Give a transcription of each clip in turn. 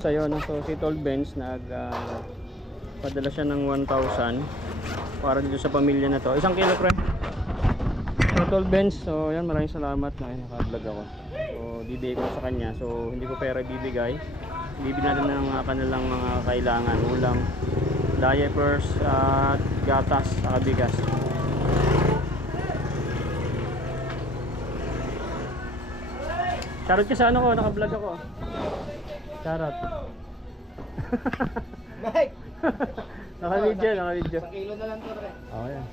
Sa'yo, no? So si Tol Benz padala siya ng 1,000 para dito sa pamilya na to. 1 kilo, pre. So Tol Benz, so yan, maraming salamat na naka-vlog ako. So bibigay ko sa kanya. So hindi ko pera bibigay. Bibigyan natin ng kanilang mga kailangan, ulam, diapers at gatas at bigas. Charot ka sa ano ko, naka-vlog ako. Charot. Mike! Naka-video, naka-video. 1 kilo na lang to, pre. Oo, yan.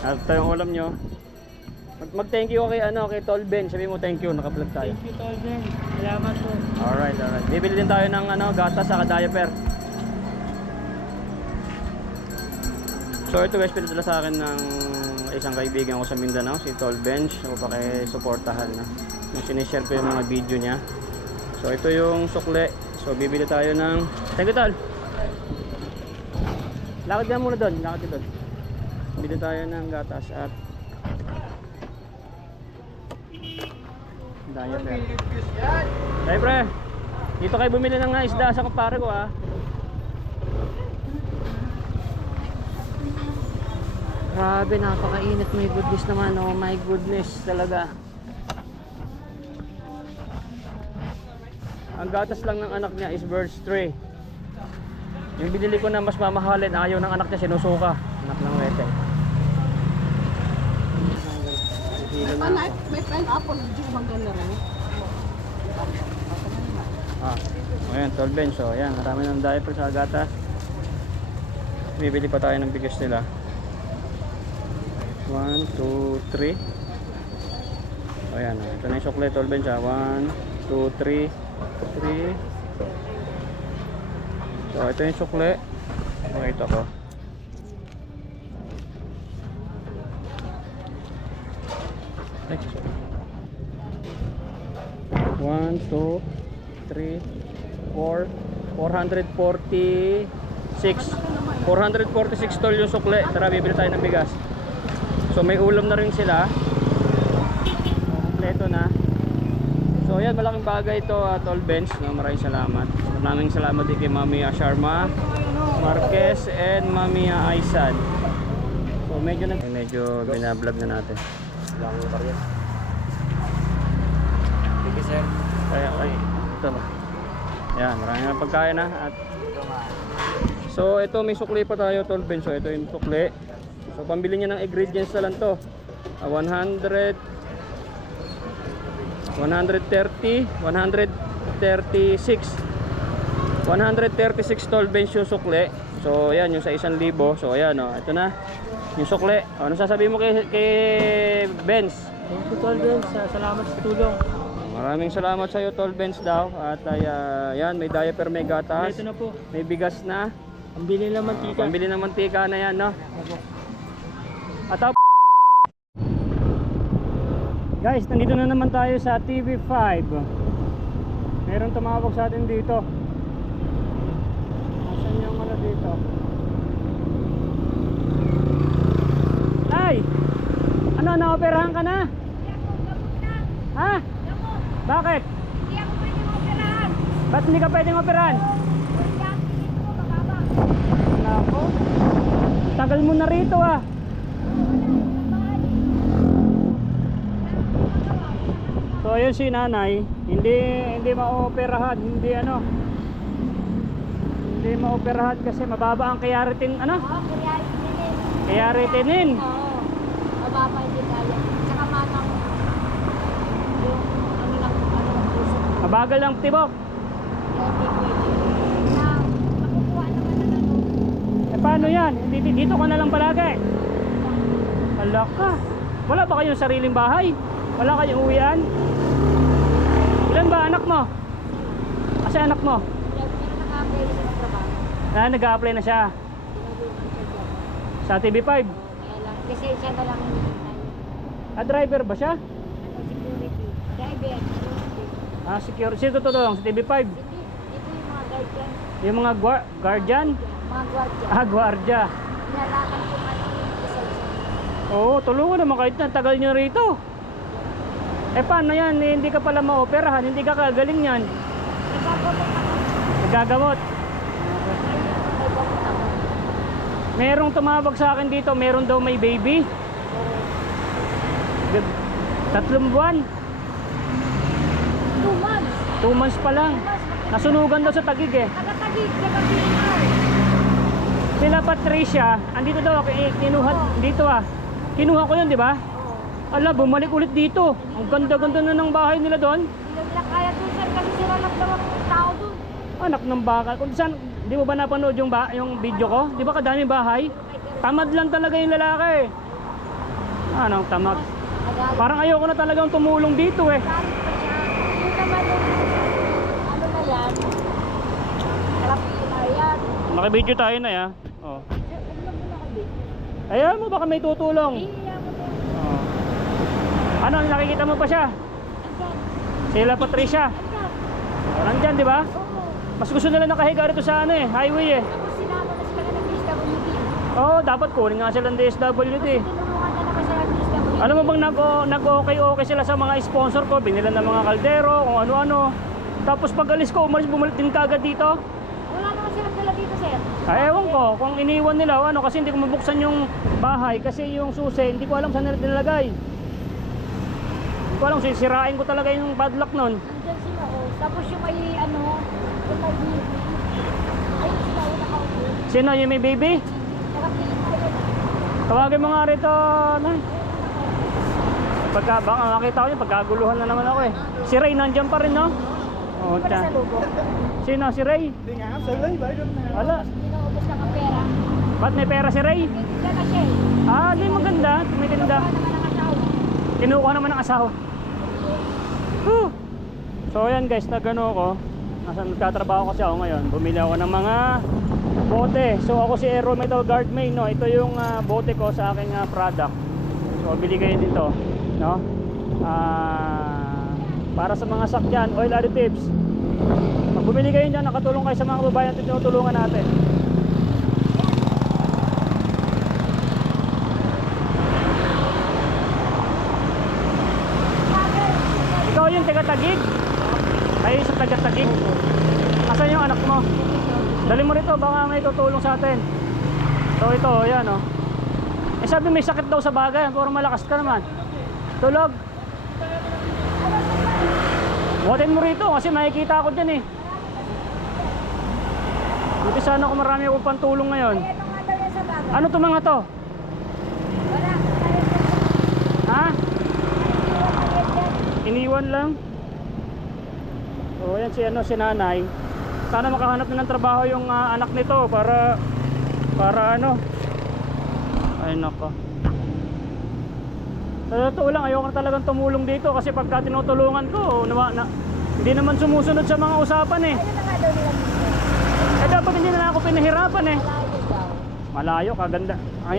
At ito yung ulam nyo. Mag-thank you kay, kay Tol Ben. Sabi mo thank you, naka-vlog tayo. Thank you, Tol Ben. Salamat po. Alright, alright. Bibili din tayo ng gatas sa diaper. So ito guys, pinadala sa akin ng isang kaibigan ko sa Mindanao, si Tol Bench. So paki-suportahan na. Yung sinishare ko yung mga video niya. So ito yung sukle. So bibili tayo ng... Thank you, Tol! Lakad ka muna doon, lakad ka doon. Bibili tayo ng gatas at diaper. Hey pre, dito kayo bumili ng isda sa kapare ko ha. Grabe, napakainit. My goodness naman, oh my goodness talaga. Ang gatas lang ng anak niya is Birds 3. Yung binili ko na mas mamahalin, ayaw ng anak niya, sinusuka. Anak ng wete. May pineapple, hindi ko maganda rin. Ayan, Tol Ben. So ayan, marami ng diaper sa gatas. Bibili pa tayo ng bigas nila. 1, 2, 3. Ayan, ito na yung sukle, Tol Ben. 1, 2, 3. 3. So ito yung sukle. Pakita ko. Next. 1, 2, 3, 4. 446. 446 tol yung sukle. Tara, bibili tayo ng bigas. So may ulam na rin sila. Kompleto na. So ayan, malaking bagay ito, Tol Benz, no? Maraming salamat. Maraming salamat din kay Mami Sharma Marquez and Mami Aisan. So medyo binablog na natin. Lang pa rin. Thank you, sir. Kaya ito ba. Ayan, maraming na pagkain na. At so ito, may sukli pa tayo, Tol Benz. So ito yung sukli. So pambili niya ng ingredients na lang to. 130, 136, 136 Tol Benz yung sukli. So ayan, yung sa 1,000. So ayan, ito na yung sukli. Ano sasabihin mo kay Benz? Thank you, Tol Ben. Salamat sa tulong. Maraming salamat sa iyo, Tol Benz daw. At ayan, may diaper, may gatas. Ito na po. May bigas na. Pambili ng mantika. Pambili ng mantika na yan, no? At guys, nandito na naman tayo sa TV5. Meron tumawag sa atin dito. Nasaan yung dito? Ay! Ano, naoperahan ka na? Ha? Bakit? Hindi ako pwedeng operahan. Ba't hindi ka pwedeng operahan? Nako. Tagal mo na rito ah. So ayun si nanay, hindi maoperahan, hindi maoperahan kasi mababa ang creatinine, creatinine. Oo. Mababa hindi kaya. Tsaka manang yung lang puso. Mabagal ang tibok. Hindi pwede. Na, nakukuha naman na Paano yan? Dito ka na lang palagi. Hala ka. Wala ba kayong sariling bahay? Wala kayong uwian? Ilan ba anak mo? Kasi anak mo? Pero naka-apply siya ng trabaho. Nag-a-apply na siya Tinagulong siya dyan. sa TV5. Kaya lang, kasi siya na lang hinihintay. Driver ba siya? Security. Driver. Security. Security. Sino tutulong? Sa TV5? Hindi. Dito yung mga guardian. Yung mga guardian? Mga guardian. Guardia. Inalakan ko kasi isa-isa. Oo, tulungan naman kahit na tagal nyo rito. Eh paano yan? Eh, hindi ka pala maoperahan, hindi ka kagaling yan. Nagagamot. Merong tumawag sa akin dito, meron daw may baby. 3 buwan. 2 months. 2 months pa lang. Nasunugan daw sa Taguig eh. Taga-Taguig, taga-PNR. Sila Patricia, andito daw ako, kinuha dito ah. Kinuha ko yun, di ba? Ala, bumalik ulit dito. Ang ganda-ganda na ng bahay nila doon. Hindi nila kaya dun sir kasi sila lang daw ang tao dun. Anak ng baka. Kung saan, di mo ba napanood yung video ko? Di ba kadaming bahay? Tamad lang talaga yung lalaki. Anong tamad? Nagalit Parang ayoko na talagang tumulong dito eh. pa siya. Yung naman yung ano na yan. Sarap na yan. Nakibidyo tayo na ya. Oh. Sir, huwag na muna kami. Ayaw mo, baka may tutulong. Hihiya mo to. Oh. Ano, nakikita mo pa siya? Andyan. Sila Patricia. Andyan. Nandyan, di ba? Oo. Mas gusto nila nakahiga rito sa ano eh, highway eh. Tapos sinama na sila ng DSWD. Oo, dapat kunin nga sila ng DSWD. Kasi tinulungan na naman sila ng DSWD. Alam mo bang nag-okay sila sa mga sponsor ko, binilan ng mga kaldero, kung ano-ano. Tapos pag alis ko, bumalik din kagad dito. Wala naman silang dala dito sir. Ay, ewan ko, kung iniwan nila, ano, kasi hindi ko mabuksan yung bahay, kasi yung susi, hindi ko alam saan nila nilagay. Hindi ko alam, sisirain ko talaga yung padlock nun. Andyan sila oh. Tapos yung may ano, yung may baby. Ayun sila oh, nakaupo. Sino yung may baby? Naka-PNR. Tawagin mo nga rito, Nay. Baka makita ko yun, pagkaguluhan na naman ako eh. Si Ray nandyan pa rin, no? Oo, Hindi pa na sa lugo. Sino? Si Ray? Wala. Hindi na ubos na ang pera. Ba't may pera si Ray? Kaya na siya eh. Ah, di maganda. Tumitinda. Kinuha naman ang asawa. Kinukuha naman ng asawa. Whew. So ayan guys, nagano ako. Nagtatrabaho kasi ako ngayon. Bumili ako ng mga bote. So ako si Aero Metal Guard Main, no? Ito yung bote ko sa aking product. So bili kayo dito, no? Para sa mga sakyan, oil additives. Pag bumili kayo dyan, nakatulong kayo sa mga kababayan na tinutulungan natin. Ikaw yung taga-Taguig? Kayo yung sa taga-Taguig? Asan yung anak mo? Dali mo rito, baka may tutulong sa atin. So ito, yan oh. Eh sabi may sakit daw sa bagay, puro malakas ka naman. Tulog. Buhatin mo rito kasi makikita ako dyan eh. Buti sana kung marami akong pantulong ngayon. Ay, ano nga daw yan sa bagay? Ano to mga to? Wala. Ha? Ayun. Iniwan lang. So yan si nanay. Sana makahanap na ng trabaho yung anak nito para ano. Ay nako. Sa totoo lang, ayoko na talagang tumulong dito kasi pagka tinutulungan ko, hindi naman sumusunod sa mga usapan eh. Ayun na nga daw nila dito. Eh dapat hindi na ako pinahirapan eh. Malayo daw. Malayo, kaganda. Ang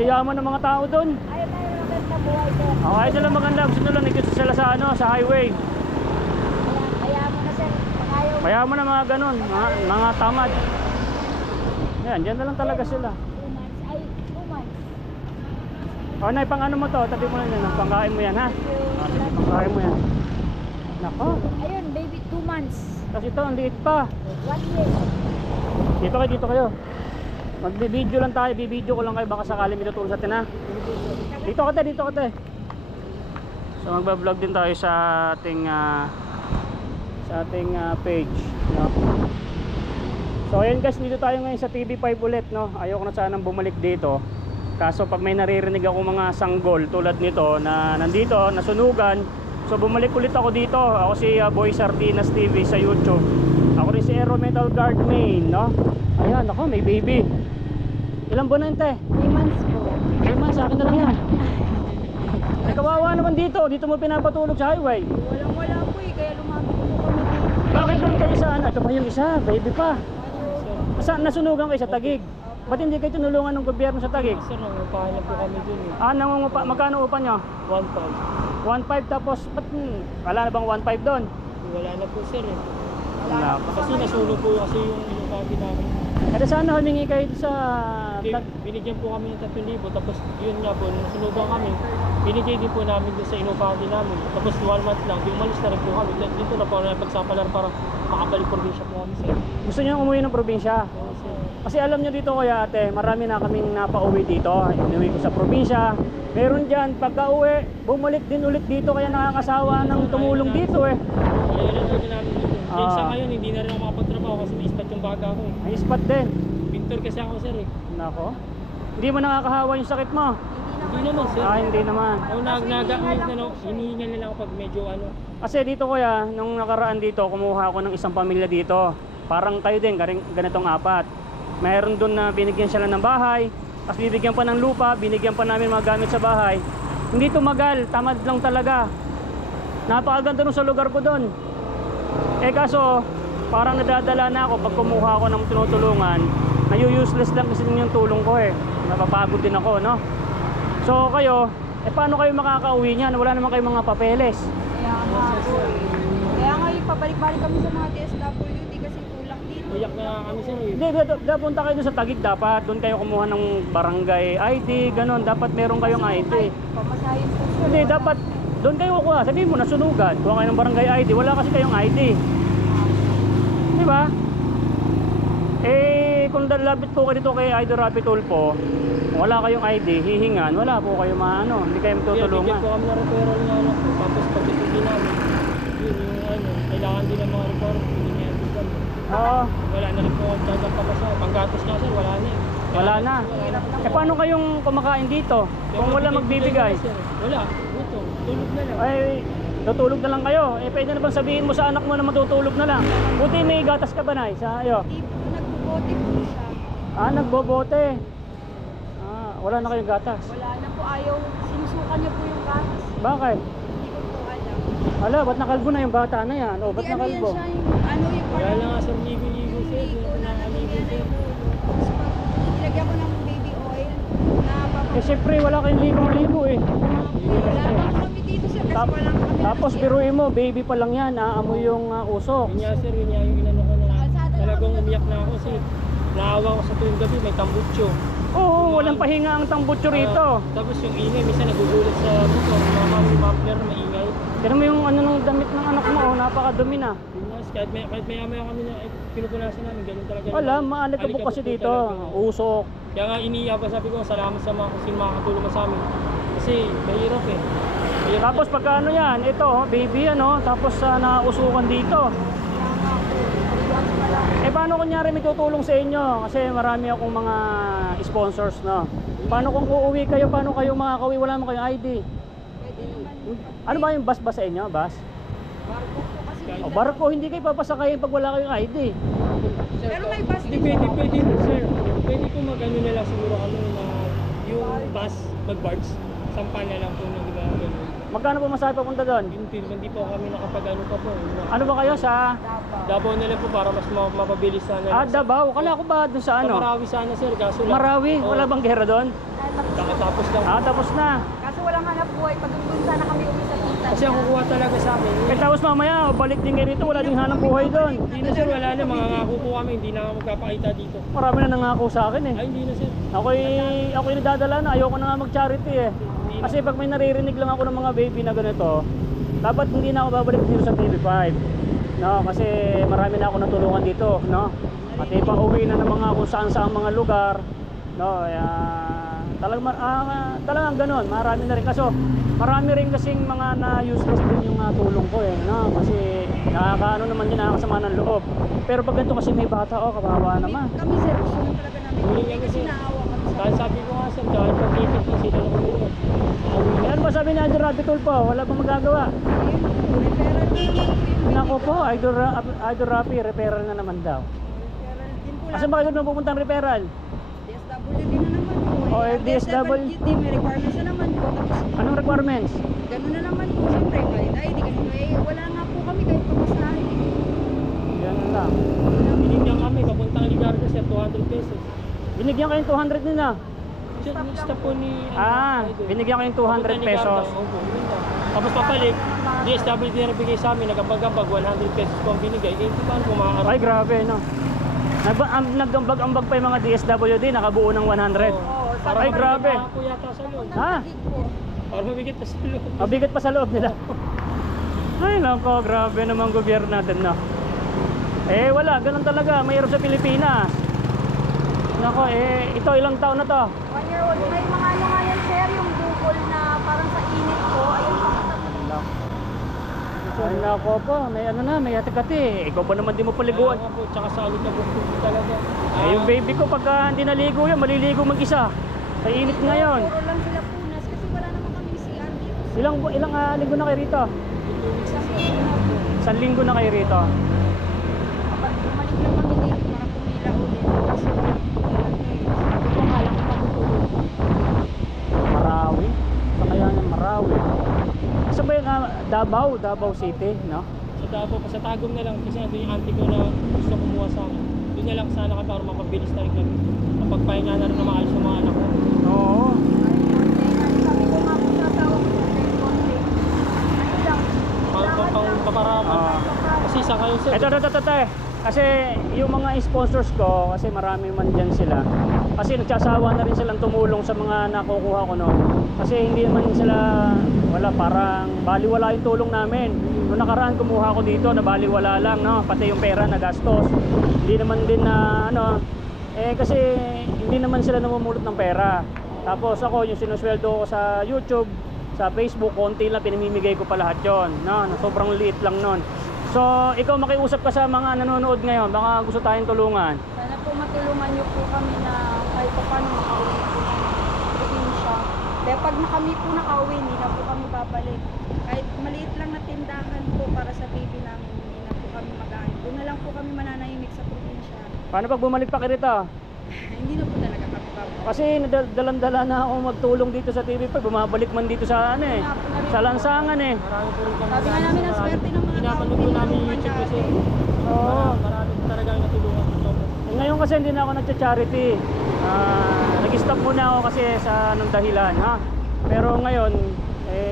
yayaman ng mga tao doon. Ayaw na yung maganda buhay sir. Okay sila maganda, gusto nila nagkita sila sa highway. Kaya mo na sir. Pag ayaw mo. Kaya mo na mga ganun, mga tamad. Yan, dyan na lang talaga sila. 2 months. Ay, 2 months. O Nay, pang ano mo to? Tabi mo na yan, pangkain mo yan ha. Pangkain mo yan. Nako, Ayun, baby, 2 months. kasi ito, ang liit pa. 1 year. Dito kayo. Magbibideo lang tayo, bibideo ko lang kayo, baka sakali may tutulong sa atin ha. Dito ka te. So magbablog din tayo sa ating page, no? So ayan guys, dito tayo ngayon sa TV5 ulit, no? Ayoko na sanang bumalik dito. Kaso pag may naririnig ako mga sanggol tulad nito na nandito, nasunugan, so bumalik ulit ako dito. Ako si Boy Sardinas TV sa YouTube. Ako rin si Aero Metal Guard Main, no? Ayan, ako may baby. Ilang buwan na yun, te? 3 months po. 3 months, sa akin na lang yan. Ay, kawawa naman dito mo pinapatulog sa highway. Walang-wala po eh, kaya lumapit po kami dito. Bakit doon kayo sa ano? Ito pa yung isa, baby pa. Saan nasunugan kayo sa Taguig? Ba't hindi kayo tinulungan ng gobyerno sa Taguig? Sir, nangupahan na po kami dun eh. Magkano upa nyo? 1.5. 1.5 tapos, ba't wala na bang 1.5 doon? Wala na po sir eh. Wala pa. Kasi nasunog po kasi yung inupabi namin. Kada sana humingi kayo sa... Binigyan po kami ng 3,000, tapos yun nga po, nung sunugan kami, binigay din po namin doon sa inupahan din namin. Tapos 1 month lang, di umalis na rin po kami. Dito na po na pagsapalan para makabalik probinsya po kami, sir. Gusto niyo umuwi ng probinsya? Oo, sir. Kasi alam nyo dito kuya ate, marami na kaming napauwi dito. Inuwi ko sa probinsya. Meron dyan, pagka uwi, bumalik din ulit dito kaya nakakasawa ng tumulong dito eh. Kaya rin po din namin dito. Kaya Ah. sa ngayon, hindi na rin ako makapagtrabaho kasi na-ispat yung baga ko eh. May spot din. Pintor kasi ako, sir eh. Nako. Hindi mo nakakahawa yung sakit mo? Hindi naman, sir. Ah, hindi naman. Ako hinihingal nila ako pag medyo ano. Kasi dito kuya, nung nakaraan dito, kumuha ako ng isang pamilya dito. Parang kayo din, ganitong 4. Mayroon doon na binigyan sila ng bahay, tapos bibigyan pa ng lupa, binigyan pa namin mga gamit sa bahay. Hindi tumagal, tamad lang talaga. Napakaganda nung sa lugar ko doon. Eh kaso, parang nadadala na ako pag kumuha ako ng tinutulungan. Nayu-useless lang kasi yung tulong ko eh. Napapagod din ako, no? So kayo, paano kayo makakauwi niyan? Wala naman kayong mga papeles. Kaya nga po eh. Kaya nga yung pabalik-balik kami sa mga DSWD kasi kulang dito. Uyak na kami, sir eh. Hindi, punta kayo doon sa Taguig dapat. Doon kayo kumuha ng barangay ID, ganun. Dapat meron kayong ID. Pamasahin po siya. Hindi, dapat doon kayo kuha. Sabihin mo, nasunugan. Kuha kayo ng barangay ID. Wala kasi kayong ID. Di ba? Eh, kung dalabit po kayo dito kay Idol Rapi Tulfo, wala kayong ID, hihingan, wala po kayo maano, hindi kayo matutulungan. Bigyan po kami ng referral nga anak ko. Tapos pagkitugin namin, yun yung ano, kailangan din ng mga report. Hindi niya din kami. Oo, Wala na rin po ang dagang pamasa. Panggatos nga, sir, wala na eh. wala na. Eh, paano kayong kumakain dito? Kung wala magbibigay? Wala. Ito, tulog na lang. Ay, tutulog na lang kayo. Eh, pwede na bang sabihin mo sa anak mo na matutulog na lang? Buti may gatas ka ba na sa iyo? Nagbubote po siya. Ah, nagbobote. Ah, wala na kayong gatas. Wala na po, ayaw. Sinusukan niya po yung gatas. Bakit? Hindi ko po alam. Ala, ba't nakalbo na yung bata na yan? O, ba't Di ano yan nakalbo? siya yung, ano yung Kaya lang nga, sir, ligo-ligo, sir. Hindi ko Yung na nakaligo, nalagyan sir. ng ulo. Tapos nilagyan ko ng baby oil na Eh, syempre, wala kayong ligo-ligo eh. wala pa kami dito sir kasi Tap- walang kami. Tapos biruin mo, baby pa lang yan, aamoy yung usok. Yun nga, sir, yun nga yung inano ko na Kalsada na talagang kami. umiyak na ako kasi naawa ko sa tuwing gabi, may tambutso. Oo, walang pahinga ang tambutso rito. Tapos yung ingay, minsan nagugulat sa motor, mga muffler na maingay. Tignan mo yung ano ng damit ng anak mo, oh, napakadumi na. Yun nga, kahit maya kami na pinupunasan namin, ganun talaga. Wala, maalikabok kasi Alikabok dito, talaga. usok. Kaya nga iniiyak pa, sabi ko, salamat sa mga kung sino makakatulong sa amin. Kasi mahirap eh. Mahirap Tapos pagka ano yan, ito, baby ano, tapos nausukan dito. Eh paano kunyari may tutulong sa inyo? Kasi marami akong mga sponsors no. Paano kung uuwi kayo, paano kayo makakauwi? Wala naman kayong ID. Pwede naman. Ano ba yung bus ba sa inyo? Bus? Barko po kasi. O barko, hindi kayo papasakayin pag wala kayong ID. Pero may bus Hindi, din. pwede, sir. Pwede ko mag-ano na lang siguro ano na yung bus, mag-barge. Sampan na lang po ng di ba ganun. Magkano po masahe papunta doon? Hindi po kami nakapag-ano pa po. Ano ba kayo sa Davao na lang po para mas mapabilis sana. Davao? Kala ko ba doon sa ano? Marawi sana, sir, kaso lang. Marawi? Oo. Wala bang gera doon? Kakatapos lang. Tapos na. Kaso walang hanap buhay. Pag doon sana kami uwi sa tita. Kasi ang kukuha talaga sa amin. Eh tapos mamaya, balik din kayo rito, wala ding hanap buhay doon. Hindi na, sir, wala na. Mangangako po kami. Hindi na ako magpapakita dito. Marami na nangako sa akin eh. Ay, hindi na, sir. Ako'y nadadala na, ayoko na nga mag-charity eh. Kasi pag may naririnig lang ako ng mga baby na ganito, dapat hindi na ako babalik dito sa TV5. No, kasi marami na ako natulungan dito, no? Pati pa uwi na ng mga kung saan saang mga lugar, no? Talagang ganoon, marami na rin kaso marami rin kasing mga na-useless din yung tulong ko eh, no? Kasi nakakaano naman din, nakakasama ng loob. Pero pag ganito kasi may bata, oh, kawawa naman. Kami sir, gusto na talaga namin. Hindi kasi naawa kami sa Kahit sabi ko nga, sir, kahit pag-ipit ko sila lang po. Ano ba sabi ni Idol Rapi Tulfo? Wala pang magagawa. referral din naman po yung Nako po, Idol Rapi, referral na naman daw. referral din po Kasi bakit doon pupuntang referral? DSWD na naman po. Oh, Ang DSWD may requirements na naman po. Tapos Anong requirements? gano'n na naman po. Siyempre, valid ID kasi wala nga po kami kahit pamasahe. Yan lang. Binigyan kami, papuntang Ligarda, sir, 200 pesos. Binigyan kayong 200 din na. Sir, yung stop po ni... Binigyan kayong 200 Papuntang Ligarda, pesos. opo, yun lang. Tapos papalik, DSWD na bigay sa amin, nagabagambag 100 pesos po ang binigay. Eh, paano po makakarating? Ay, grabe, no? Nagambag-ambag pa yung mga DSWD, nakabuo ng 100. Oo, Para Ay, grabe. po yata sa loob. Ha? Para mabigit pa sa loob. Mabigat pa sa loob nila. Ay, nako, grabe naman gobyerno natin, no? Eh, wala, ganun talaga. Mayroon sa Pilipinas. Nako, ito, ilang taon na to? 1 year old. May mga ano nga yan, sir, yung bukol na parang sa init ko. Ayun, pakita. Ay, nako po, may ano na, may atikati. Ikaw ba naman di mo paliguan? Kaya nga po, tsaka sa alit na bukod talaga. Yung baby ko, pagka hindi naligo yan, maliligo mag-isa. Sa init ngayon. Puro lang sila punas kasi wala naman kami CR dito. Ilang linggo na kayo rito? Isang linggo na po. Isang linggo na kayo rito? Bumalik lang kami dito para pumila ulit. Kasi ito akala ko matutulog. Marawi? Sa kaya ng Marawi? Saan ba yung Davao City, no? Sa Davao, sa Tagum na lang kasi ando yung auntie ko na gusto kumuha sa akin. Doon na lang sana ka para mapabilis na rin kami. Mapagpahinga na rin na maayos yung mga anak ko. Oo. Sabi ko nga po sa asawa ko, konti. Ano lang, Pang kaparaman. Ah. Kasi isa kayo sir. Ito. Kasi yung mga sponsors ko, kasi marami man dyan sila. Kasi nagsasawa na rin silang tumulong sa mga nakukuha ko noon. Kasi hindi naman sila, parang baliwala yung tulong namin. Noong nakaraan kumuha ko dito, na baliwala lang, no? Pati yung pera na gastos. Hindi naman din na, kasi hindi naman sila namumulot ng pera. Tapos ako, yung sinusweldo ko sa YouTube, sa Facebook, konti lang, pinamimigay ko pa lahat yun, no? Sobrang liit lang nun. So, ikaw makiusap ka sa mga nanonood ngayon, baka gusto tayong tulungan. sana po matulungan niyo po kami na kahit pa paano makauwi po ng probinsya. Kaya pag kami po nakauwi, hindi na po kami babalik. Kahit maliit lang na tindahan po para sa baby namin, hindi na po kami mag-aani. Doon na lang po kami mananahimik sa probinsya. Paano pag bumalik pa kayo rito? Hindi na po talaga kami babalik. Kasi dalan-dala na ako magtulong dito sa TV5, bumabalik man dito sa sa lansangan eh. Marami po rin kami. Sabi nga namin, ang swerte ng mga tao. Pinapanood po namin yung YouTube kasi. Oo. Marami po talaga yung natulungan ko. Ngayon kasi hindi na ako nagcha-charity. Nag-stop muna ako kasi sa anong dahilan, ha? Pero ngayon,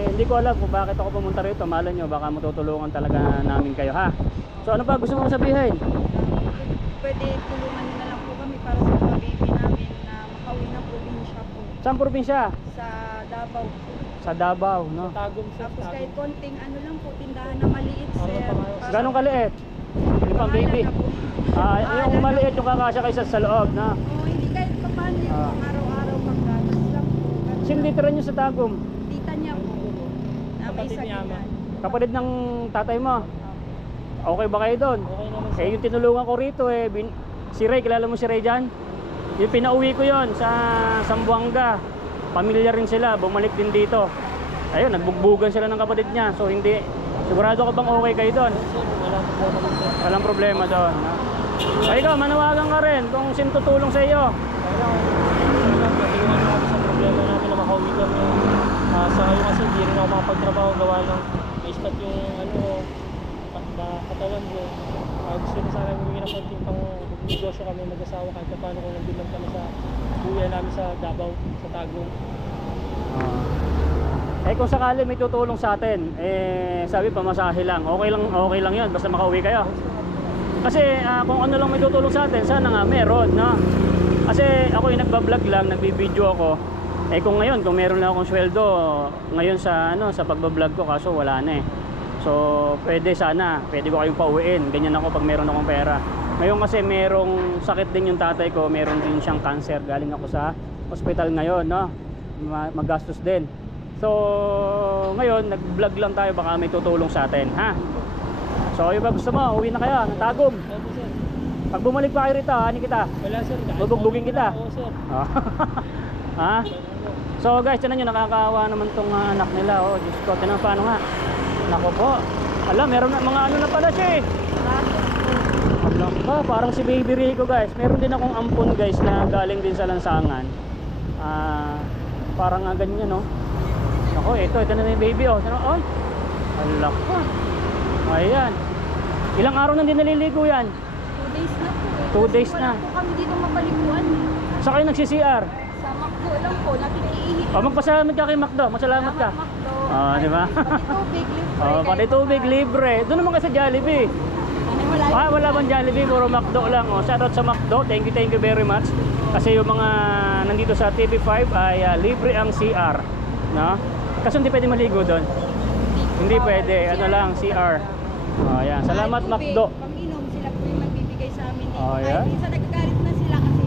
hindi ko alam kung bakit ako pumunta rito. Malay nyo, baka matutulungan talaga namin kayo, ha? So ano pa gusto mo sabihin? Pwede tulungan niyo na lang po kami para sa mga baby namin na makauwi ng probinsya po. Saan probinsya? Sa Davao po. Sa Davao, no? Tagum sir. Tapos kahit konting ano lang po, tindahan na maliit, Para sir. mapangayos. Ganong kaliit? Yung pang baby? Yung maliit yung kakasya kayo sa loob, na? Oo, hindi kahit pa paano yung pang araw-araw pang gatas lang po. Sino titira nyo sa Tagum? Tita niya po. Na may Kapatid ni Ama. saginan. Kapatid ng tatay mo? Okay ba kayo doon? Okay naman sir. Yung tinulungan ko rito si Ray, kilala mo si Ray dyan? Yung pinauwi ko yon sa Zamboanga. Pamilyar rin sila, bumalik din dito. Ayun, nagbugbugan sila ng kapatid niya. So hindi, sigurado ka bang okay kayo doon? Sir, wala po po naman sir. Walang problema doon. Ay ikaw, manawagan ka rin kung sino tutulong sa iyo. Tulungan namin sa problema namin na makauwi kami. Sa ngayon kasi hindi rin ako makapagtrabaho gawa ng may start yung katawan ko. Gusto na sana gawin ng konting pang negosyo kami mag-asawa kahit paano kung nandun lang kami sa buya namin sa Davao, sa Tagum. Kung sakali may tutulong sa atin, sabi pamasahe lang. Okay lang 'yon basta makauwi kayo. Kasi kung ano lang may tutulong sa atin, sana nga meron, no? Kasi ako yung nagba-vlog lang, nagbi-video ako. Kung ngayon, kung meron lang akong sweldo ngayon sa sa pagba-vlog ko, kaso wala na eh. So, pwede ko kayong pauwiin. Ganyan ako pag meron akong pera. Ngayon kasi merong sakit din yung tatay ko, meron din siyang cancer. Galing ako sa hospital ngayon, no? Magastos din. So, ngayon, nag-vlog lang tayo, baka may tutulong sa atin, ha? So, yung ba gusto mo, uwi na kayo ng Tagum. Opo sir. Pag bumalik pa kayo rito, hani kita. Wala sir. Bubugbugin kita. Oo sir. Ha? So guys, tinan nyo, nakakaawa naman tong anak nila. Oh, Diyos ko, tinan paano nga. Nako po. Meron na mga ano na pala siya eh. Alam ka, parang si Baby Rico guys. Meron din akong ampon guys na galing din sa lansangan. Parang nga ganyan no. Nako, ito na yung baby oh. Oh. Alam ka. Ayan. Ilang araw nang din naliligo yan? 2 days na po. 2 days na. Wala po kami dito mapaliguan. Saan kayo nagsi-CR? Sa McDo lang po, nakikiihi. Magpasalamat ka kay Macdo. Masalamat ka. McDo. Di ba? Pati tubig, libre. Pati tubig libre. Doon naman kasi Jollibee. Wala bang Jollibee, puro McDo lang. Oh. Shoutout sa McDo, thank you very much. Kasi yung mga nandito sa TV5 ay libre ang CR. No? Kasi hindi pwede maligo doon. Hindi pwede, ano lang, CR. Oh, yan. Salamat McDo. Pang-inom, sila po yung nagbibigay sa amin dito. Oh, yeah? Kahit minsan nagagalit na sila kasi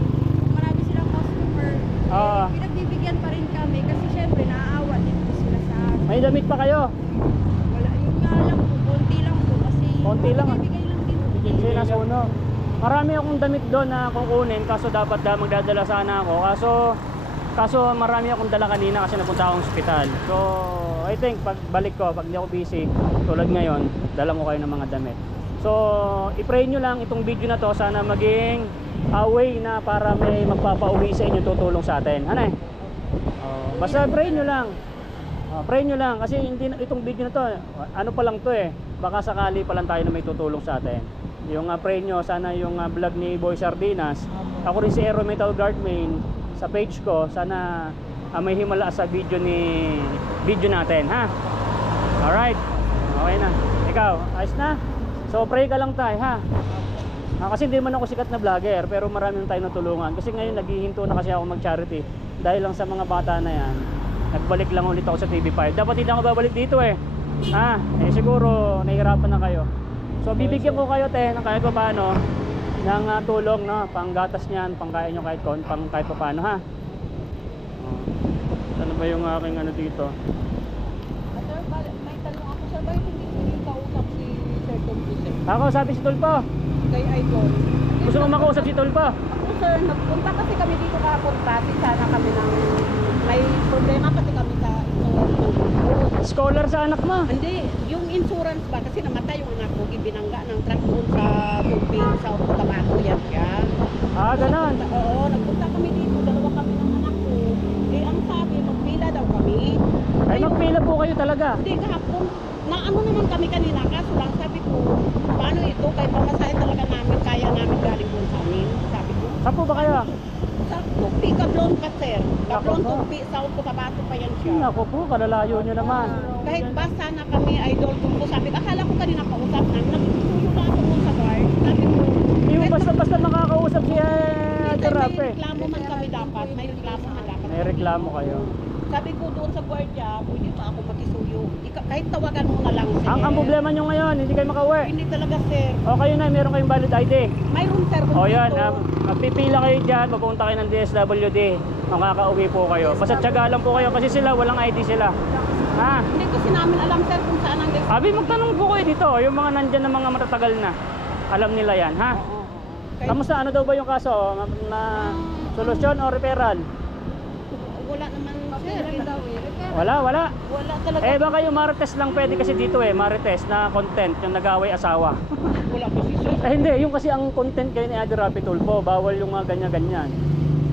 marami silang customer. Ah. Pinagbibigyan pa rin kami kasi syempre naaawa din po sila sa amin. May damit pa kayo? Wala, yung nga lang po, konti lang po kasi Konti lang, ah. bibigay lang din po. Kasi nasuno. Marami akong damit doon na kukunin kaso dapat magdadala sana ako. Kaso marami akong dala kanina kasi napunta akong ospital. So I think pag balik ko, pag hindi ako busy tulad ngayon, dala ko kayo ng mga damit. So i-pray nyo lang itong video na to, sana maging way na para may magpapauwi sa inyo, tutulong sa atin. Ano eh? Basta pray nyo lang. Pray nyo lang kasi hindi itong video na to, ano pa lang to eh. Baka sakali pa lang tayo na may tutulong sa atin. Yung pray nyo, sana yung vlog ni Boy Sardinas, ako rin si Aero Metal Guard Main sa page ko, sana may himala sa video natin, ha? Alright, okay na. Ikaw, ayos na? So pray ka lang tayo, ha? Kasi hindi man ako sikat na vlogger, pero marami tayo natulungan. Kasi ngayon naghihinto na kasi ako mag-charity dahil lang sa mga bata na yan. Nagbalik lang ulit ako sa TV5. Dapat hindi ako babalik dito eh. Siguro nahihirapan na kayo. So bibigyan ko kayo ng kahit pa paano ng tulong, no, panggatas niyan, pangkain nyo kahit pa paano, ha. Ano ba yung aking ano dito? Sir, may tanong ako, sir, bakit hindi ko yung kausap si Sir Tulpo, sir? Ako, sabi si Tulpo. Kay Idol. Gusto mo makausap si Tulpo? Ako, sir, nagpunta kasi kami dito kahapon, pati sana kami ng may problema kasi kami sa insurance. Scholar sa anak mo. Hindi, yung insurance ba, kasi namatay yung anak ko, ibinangga ng truck doon sa Tuping, sa Cotabato yan siya. Ganon. Oo, nagpunta kami dito, dalawa kami ng anak ko. Ang sabi, magpila daw kami. Ay, magpila po kayo talaga. Hindi, kahapon, na ano naman kami kanina, kaso lang sabi ko, paano ito, kay pamasahe talaga namin, kaya namin galing doon sa amin, sabi ko. Saan po ba kayo? Sa Tupi, Gablon pa, sir. Gablon, Ako po. Tupi, sa Cotabato pa yan siya. Ako po, kalalayo nyo naman. Kahit ba sana kami idol ko, sabi ko, akala ko kanina kausap namin, nagsusuyo na ako doon sa guard, sabi ko, Hindi mo basta-basta makakausap si may Terape. reklamo man kami dapat, may reklamo man dapat. May reklamo kayo. Sabi ko doon sa guardia, pwede ba ako makisuyo? Kahit tawagan mo na lang, sir. Ang problema nyo ngayon, hindi kayo makauwi. Hindi talaga, sir. O kayo na, meron kayong valid ID. Mayroon, sir. kung O yan, dito. magpipila kayo dyan, pupunta kayo ng DSWD. Makakauwi po kayo. Basta tiyaga lang po kayo kasi sila, walang ID sila. Ha? Hindi kasi namin alam, sir, kung saan ang guest. Abi, magtanong po kayo dito. Yung mga nandyan na mga matatagal na. Alam nila yan, ha? Kamusta? Ano daw ba yung kaso? Na solusyon o referral? Wala naman, sir. Wala. Wala talaga. Baka yung Marites lang pwede kasi dito Marites na content, yung nag-away asawa. Wala kasi, sir. Hindi, yung kasi ang content kayo ni Adi Rapi Tulfo, bawal yung mga ganyan-ganyan.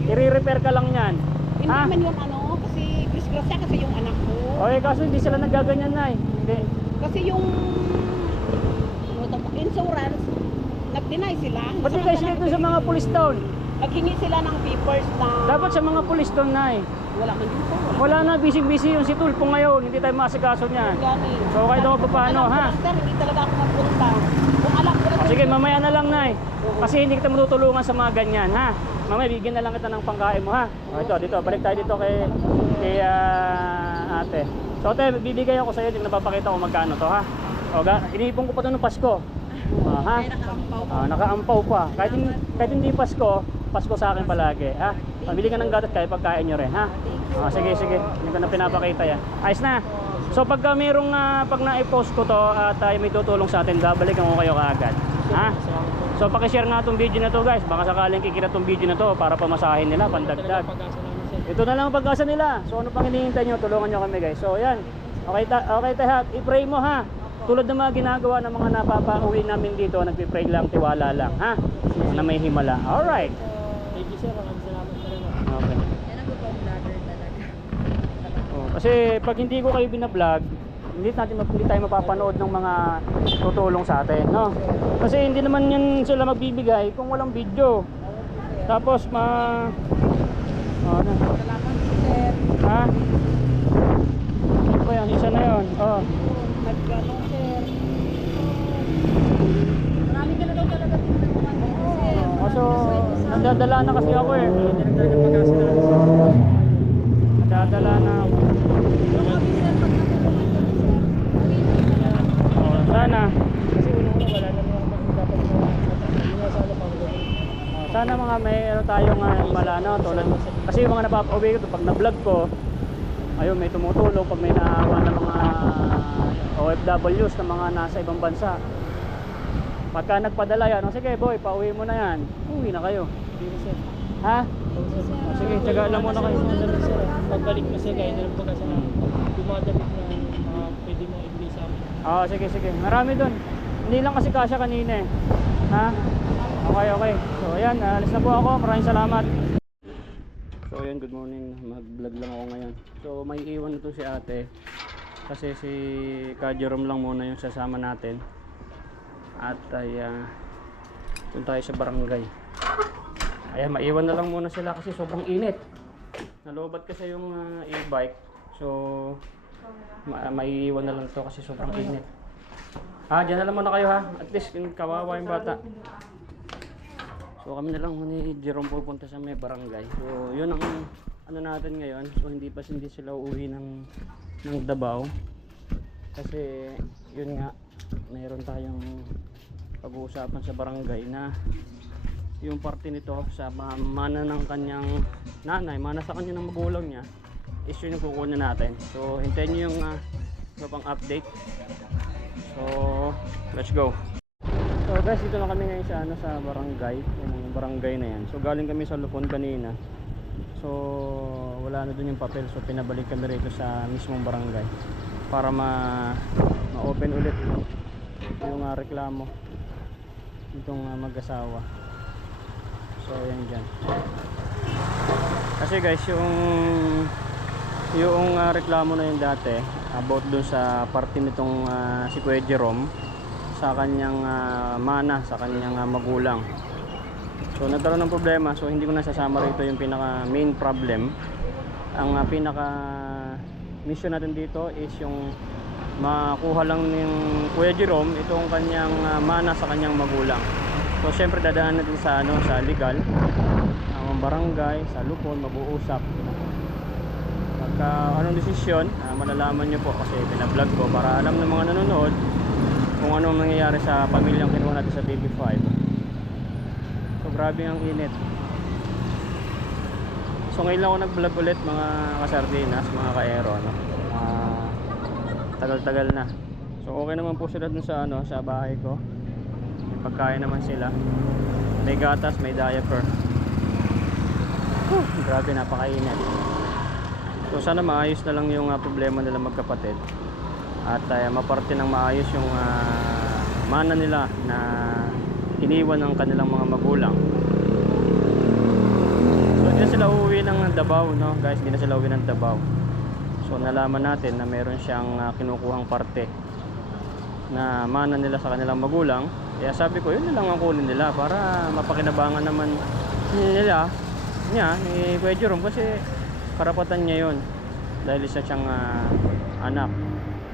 I-repair ka lang yan. Hindi Ha? man yung ano, kasi disgrasya kasi yung anak ko. Okay, kaso hindi sila nagaganyan na Hindi. Kasi yung insurance, nag-deny sila. Ba't di kayo sila dun sa mga police town? Naghingi sila ng papers na Dapat sa mga police town na wala man yun, sir. Wala na, busy-busy yung si Tulfo ngayon, hindi tayo masikaso niyan. Gani. So, kahit ako paano, Alam ko ha? lang, sir, hindi talaga ako magpunta. Kung alam ko lang, Sige, mamaya na lang, Nay. Kasi hindi kita matutulungan sa mga ganyan, ha? Mamaya, bigyan na lang kita ng pangkain mo, ha? O, dito, balik tayo dito kay ate. So, ate, bibigay ako sa iyo, hindi napapakita ko magkano to, ha? O, iniipon ko pa ito ng Pasko. Ha? Nakaampaw pa. Kahit hindi Pasko, Pasko sa akin palagi, ha? Pabili ka ng gatas kaya pagkain nyo rin, ha? Sige, hindi ko na pinapakita yan. Ayos na. So pagka mayroong pag na-post ko to at may tutulong sa atin, babalikan ko kayo kaagad. Ha? So paki-share nga tong video na to, guys. Baka sakaling kikita tong video na to para pamasahin nila, pandagdag. Pag-asa namin, sir. Ito na lang ang pag-asa nila. So ano pang hinihintay nyo? Tulungan nyo kami, guys. So yan. Okay tayo. I-pray mo, ha? Tulad ng mga ginagawa ng mga napapauwi namin dito, nagpi-pray lang, tiwala lang, ha? Na may himala. Alright. Thank you, sir. Maraming salamat pa rin. Okay. Yan ang totoong vlogger talaga. Kasi pag hindi ko kayo binablog, hindi tayo mapapanood ng mga tutulong sa atin, no? Kasi hindi naman yan sila magbibigay kung walang video. Tapos ano? Salamat po, sir. Ha? Ano ba yan? Isa na yun. Oh. Nagano, sir. Maraming Nadadala na kasi ako eh. Hindi rin talaga pag-asa na. Nadadala na ako. Kami sir, pag nakatulog kami sir, uwi na lang. Oh, sana. Kasi unang-una wala naman ako dapat na hindi nga sana pang Sana mga may ano tayong malano tulad kasi yung mga napapauwi ko pag na-vlog ko ayun may tumutulong pag may naawa ng mga OFWs na mga nasa ibang bansa. Pagka nagpadala yan, sige boy, pauwi mo na yan. Uwi na kayo. Hindi sir. Ha? Sir, Sige, tsaga lang muna kayo. Pagbalik mo sir, kaya nalang pag-asa na dumadamit na pwede mo ibigay sa amin. Sige, sige. Marami doon. Hindi lang kasi kasya kanina eh. Ha? Okay, okay. So, ayan. Alis na po ako. Maraming salamat. So, ayan. Good morning. Mag-vlog lang ako ngayon. So, may iwan na to si ate. Kasi si Ka Jerome lang muna yung sasama natin. At ay doon tayo sa barangay. Ayan, maiwan na lang muna sila kasi sobrang init. Nalobat kasi yung e-bike. So, maiiwan na lang to kasi sobrang init. Diyan na lang muna kayo ha. At least kawawa yung bata. So kami na lang ni Jerome pupunta sa may barangay. So yun ang ano natin ngayon. So hindi sila uuwi ng Davao. Kasi yun nga, mayroon tayong pag-uusapan sa barangay na yung parte nito sa mana ng kanyang nanay, mana sa kanya ng magulang niya is yun yung kukunin natin. So hintayin nyo yung pang update. So let's go. So guys, dito na kami ngayon sa barangay, yung barangay na yan. So galing kami sa Lupon kanina. So wala na dun yung papel, so pinabalik kami rito sa mismong barangay para ma-open ulit yung reklamo itong mag-asawa. So ayan dyan. Kasi guys, yung reklamo na yun dati about dun sa parte nitong si Kuya Jerome sa kanyang mana, sa kanyang magulang. So nagkaroon ng problema, so hindi ko nasasama rito yung pinaka main problem. Ang pinaka mission natin dito is yung makuha lang ng Kuya Jerome itong kanyang mana sa kanyang magulang. So syempre dadaan natin sa sa legal, ang barangay, sa Lupon, mag-uusap. Pagka anong desisyon, malalaman nyo po kasi pina-vlog ko para alam ng mga nanonood kung ano mangyayari sa pamilyang kinuha natin sa BB5. So grabe ang init. So ngayon lang ako nag-vlog ulit mga kasardinas, mga ka-aero, no? Tagal-tagal na. So okay naman po sila dun sa sa bahay ko. May pagkain naman sila. May gatas, may diaper. Grabe, napakainit. So sana maayos na lang yung problema nila magkapatid. At maparte ng maayos yung mana nila na iniwan ng kanilang mga magulang. So hindi na sila uuwi ng Davao, no guys, hindi na sila uuwi ng Davao. So nalaman natin na meron siyang kinukuhang parte na mana nila sa kanilang magulang. Kaya sabi ko, yun na lang ang kunin nila para mapakinabangan naman niya ni Kuya Jerome kasi karapatan niya yun dahil isa siyang anak.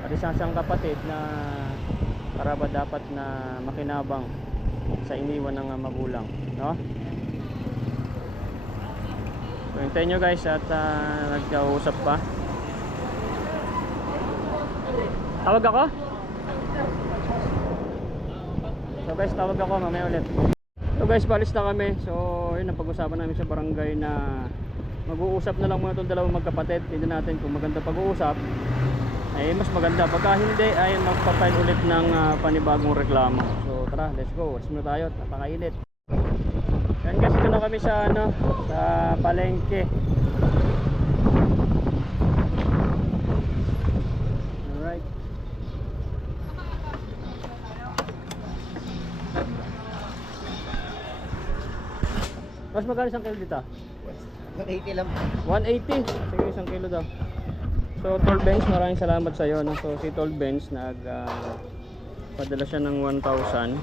At isa siyang kapatid na karapat dapat na makinabang sa iniwan ng magulang, no? So hintayin nyo guys at nagkausap pa. Tawag ako? So guys, tawag ako mamaya ulit. So guys, balis na kami. So yun ang pag-usapan namin sa barangay na mag-uusap na lang muna itong dalawang magkapatid. Tingnan natin kung maganda pag-uusap ay mas maganda. Pagka hindi ay magpapile ulit ng panibagong reklamo. So tara, let's go. Let's muna tayo. Napakainit. Yan guys, ito na kami sa sa palengke. Alright. Mas magkano isang kilo dito? 180 lang. 180. Sige, isang kilo daw. So Tol Benz, maraming salamat sa iyo, no? So si Tol Benz padala siya ng 1,000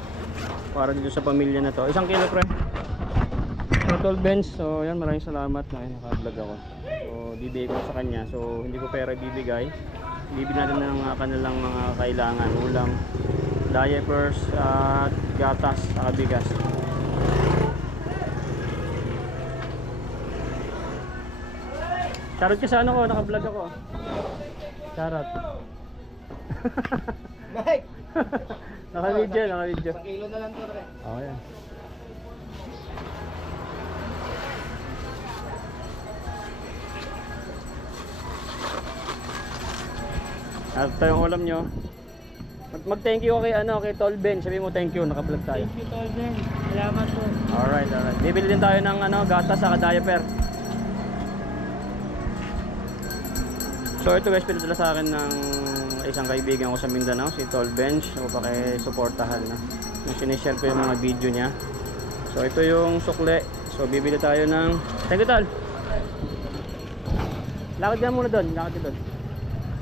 para dito sa pamilya na to. Isang kilo pre. So Tol Benz, so yan, maraming salamat na naka-vlog ako. So bibigay ko sa kanya. So hindi ko pera bibigay. Bibigyan natin ng kanilang mga kailangan, ulam, diapers at gatas, bigas. Charot ka sa ano ko, naka-vlog ako. Charot. Mike! Naka-video, naka-video. Isang kilo na lang to, pre. Oh, yan. At ito yung ulam nyo. Mag-thank you kay kay Tol Ben. Sabi mo thank you, naka-vlog tayo. Thank you, Tol Ben. Salamat po. Alright, alright. Bibili din tayo ng gatas sa diaper. So ito guys, pinadala sa akin ng isang kaibigan ko sa Mindanao, si Tol Bench. So paki-suportahan na. Yung sinishare ko yung mga video niya. So ito yung sukle. So bibili tayo ng... Thank you, Tol! Lakad ka muna doon, lakad ka doon.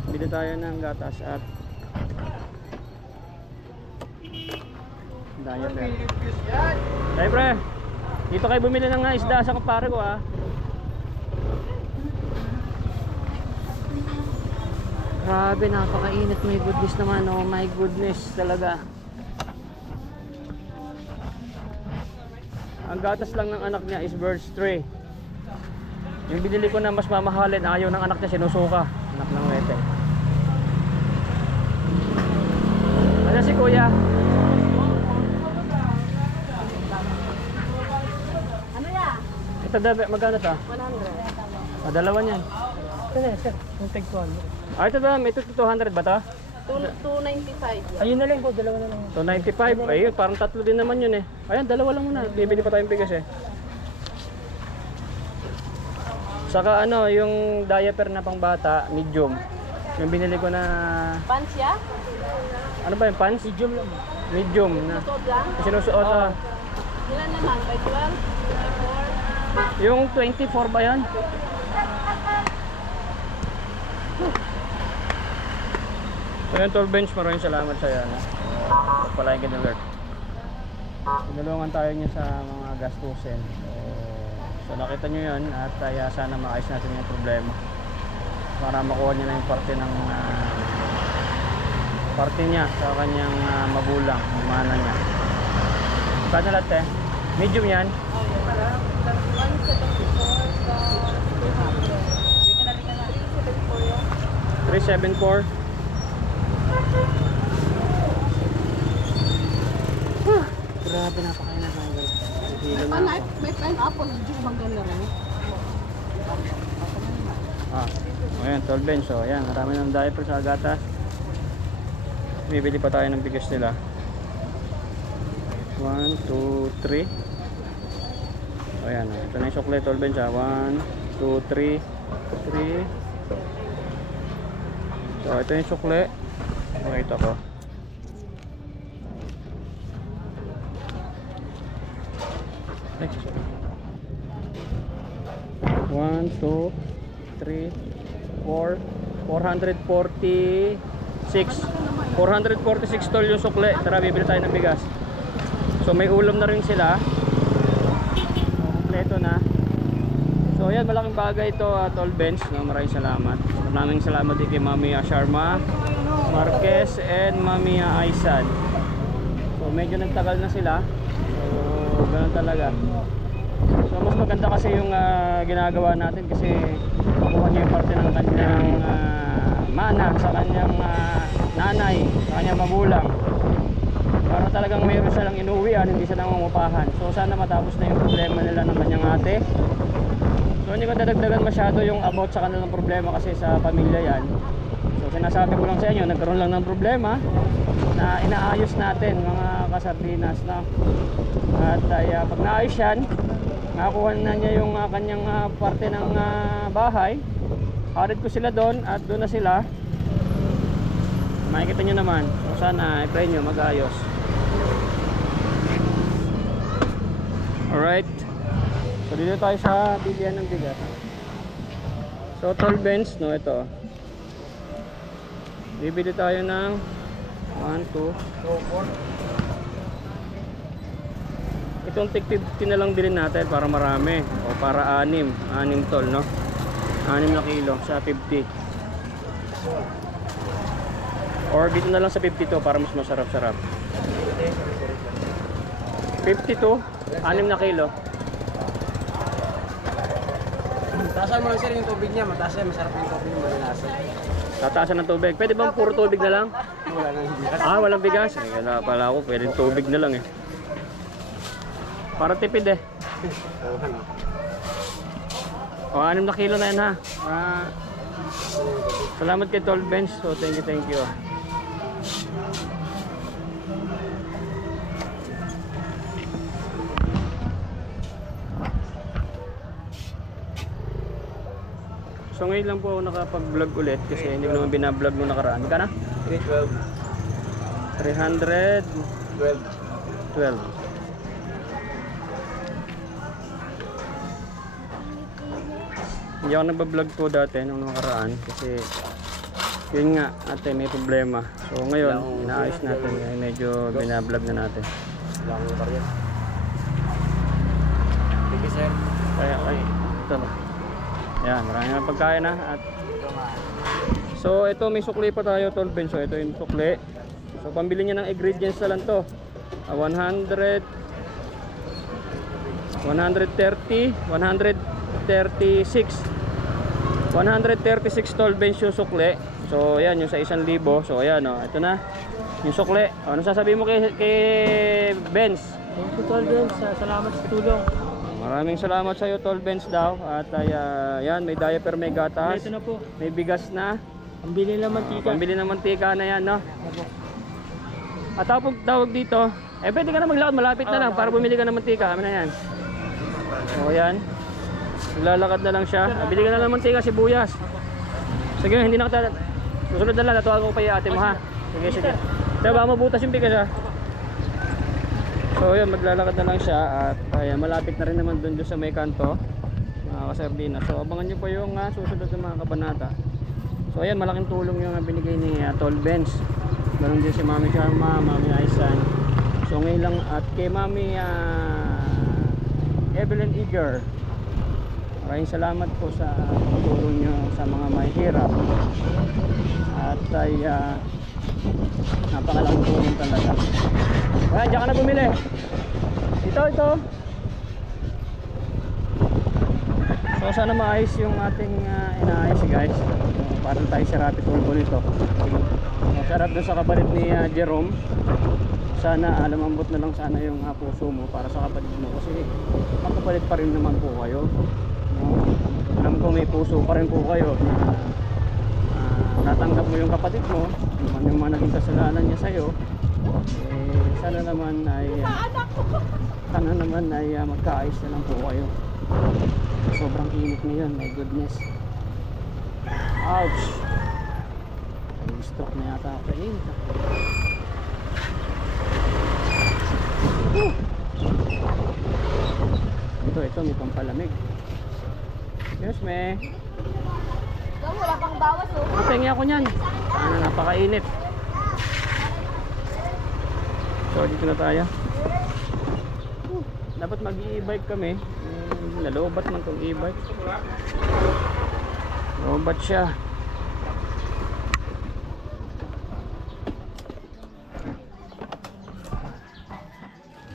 Bibili tayo ng gatas at diaper. Hey pre, dito kayo bumili ng isda sa kapare ko ha. Grabe, napakainit, my goodness naman, oh my goodness talaga. Ang gatas lang ng anak niya is Birds 3. Yung binili ko na mas mamahalin, ayaw ng anak niya, sinusuka. Anak ng wete. Ano si kuya? Ano yan? Ito dapat, magkano ta? 100. Dalawa niyan. Ito na, sir. Yung tag ko. Ito ba, may 200 ba ta? 295. Ayun na lang po, dalawa na lang. 295, ayun, parang tatlo din naman yun eh. Ayan, dalawa lang muna, bibili pa tayong bigas eh. Saka yung diaper na pang bata, medium. Yung binili ko na, Pansya? ano ba yung pants? Medium lang. Medium na. Suot lang? Sinusuot Ilan naman? By 12? Yung 24 ba yan? So yung 12 bench, maraming salamat sa yan. Palayan ka alert. Tinulungan tayo niya sa mga gastusin. So nakita nyo yun at sana maayos natin yung problema. Para makuha niya na yung parte niya sa kanyang magulang, mana niya. Kano lahat eh? Medium yan? 374. Grabe, napakainat na guys. Hilo na ako. May pineapple. Medyo maganda rin. Ayan, 12 bench. So, ayan, marami ng diaper sa gatas. Bibili pa tayo ng bigas nila. 1, 2, 3. Ayan, ito na yung sukle, 12 bench. 1, 2, 3. 3. So, ito yung sukle. Makita ko. Ay, sorry. 1, 2, 3, 4, 446. 446 tol yung sukle. Tara, bibili tayo ng bigas. So may ulam na rin sila. Kompleto na. So yan, malaking bagay ito, Tol Bench, no? Maraming salamat. Maraming salamat din kay Mami Sharma Marquez and Mami Aisan. So medyo nagtagal na sila. So ganun talaga. So mas maganda kasi yung ginagawa natin kasi makuha niya yung parte ng kanyang mana sa kanyang nanay, sa kanyang magulang. Para talagang mayroon silang inuwian, hindi siya nangungupahan. So sana matapos na yung problema nila ng kanyang ate. So hindi ko dadagdagan masyado yung about sa kanilang problema kasi sa pamilya yan. So sinasabi ko lang sa inyo, nagkaroon lang ng problema na inaayos natin mga kasardinas na. At pag naayos yan, nakakuha na niya yung kanyang parte ng bahay. Harid ko sila doon at doon na sila. Makikita nyo naman. So sana i-pray nyo mag-ayos. Alright. So dito tayo sa bilihan ng bigas. So 12 bench, no, ito. Bibili tayo ng 1, 2, 4. Itong tig 50 na lang bilhin natin para marami. O para 6 tol, no? 6 na kilo sa 50. Or dito na lang sa 52 para mas masarap-sarap. 52, 6 na kilo. Taasan mo lang sir yung tubig niya, mataas yan, masarap yung tubig mo nilasa. Tataasan ng tubig. Pwede bang puro tubig na lang? Wala nang hindi. Walang bigas. Ay, wala pala ako. Pwedeng tubig na lang eh. Para tipid eh. O, 6 na kilo na yan ha. Salamat kay Tol Benz. So, thank you. So ngayon lang po ako nakapag-vlog ulit kasi hindi ko naman binablog nung nakaraan. Magkano? 312. 312. Hindi ako nagbablog po dati nung nakaraan kasi yun nga ate may problema. So ngayon inaayos natin, medyo binablog na natin. Lang yung barya. Thank you sir. Kaya ito ba? Yan, marami na pagkain na at so ito may sukli pa tayo Tol Ben. So ito yung sukli. So pambili niya ng ingredients na lang to. 130, 136, 136 Tol Ben yung sukli. So yan yung sa 1,000. So ayan o, ito na yung sukli. Ano sasabihin mo kay Benz? Thank you, Tol Benz. Salamat sa tulong. Maraming salamat sa iyo Tol Benz daw. At yan, may diaper, may gatas, Ito na po. may bigas na. Pambili ng mantika. Pambili ng mantika na yan, no? At tawag dito, pwede ka na maglakad, malapit na lang para bumili ka ng mantika. Amin na yan. O yan. Lalakad na lang siya. Bili ka na ng mantika, sibuyas. Sige, hindi na kita. Susunod na lang, natuwa ko pa yung ate mo ha. Sige. Kaya ba mabutas yung bigas ha? So yun, maglalakad na lang siya at malapit na rin naman doon sa may kanto, mga kasardina. So abangan nyo po yung susunod na mga kabanata. So ayan, malaking tulong yung binigay ni Tol Benz. Meron din si Mami Sharma, Mami Aisan. So ngayon lang at kay Mami Evelyn Eager. Maraming salamat po sa tulong nyo sa mga mahihirap. At napakalaking tulong talaga. Kaya diyan ka na bumili. Ito. So sana maayos yung ating inaayos guys. Parang tayo sa Rapid Turbo nito. Masarap doon sa kapalit ni Jerome. Sana lumambot na lang sana yung puso mo para sa kapatid mo. Kasi makapalit pa rin naman po kayo. Alam ko may puso pa rin po kayo na natanggap mo yung kapatid mo. Yung mga naging kasalanan niya sa'yo. Sana naman ay magkaayos na lang po kayo. Sobrang init ngayon, my goodness. Ouch! Stroke na yata ako sa init. Ito may pampalamig. Yes, me. Wala pang bawas oh. Mapengi ako niyan. Napakainit. So dito na tayo. Dapat mag-e-bike kami. Lalobat man itong e-bike. Lobat siya.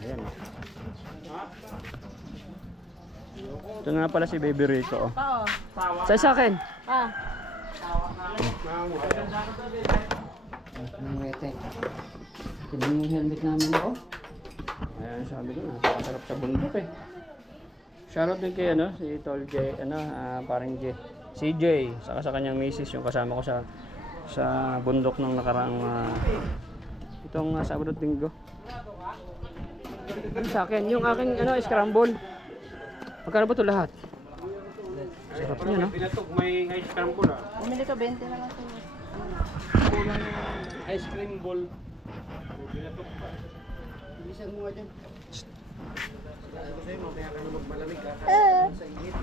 Ayan. Ito nga pala si Baby Rico. Oo. Sa akin. Tignan mo yung helmet namin ako. Ayan, sabi ko, napakasarap sa bundok eh. Shoutout din kay si Tol J, parang J. CJ, saka sa kanyang misis, yung kasama ko sa bundok ng nakaraang itong Sabado at Linggo. Ano sa akin? Yung aking scramble. Magkano ba ito lahat? Sarap niya, no? Pinatog, may ice cream bowl Bumili ka 20 na lang sa'yo. Ice cream bowl. Bilisan mo nga dyan. Sabi sa'yo, mamaya ka na magmalamig ka. Sa init.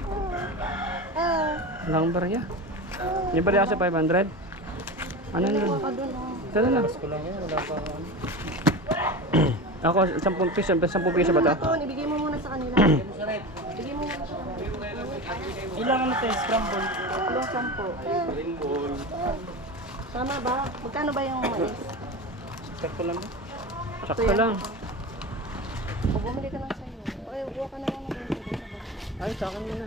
Wala akong barya. Yung barya sa 500? Ano na? Ito na lang. Ko lang yan, wala pa. Ako, 10 piso ba ito? Ito, ibigay mo muna sa kanila. Ibigay mo muna sa kanila. Ilang scramble? Tulong 10. Green bowl. Tama ba? Magkano ba yung mais? Sakto lang ba? Sakto lang. O bumili ka lang sa'yo. Okay, buha ka na lang ng 20. Ay, sa akin muna.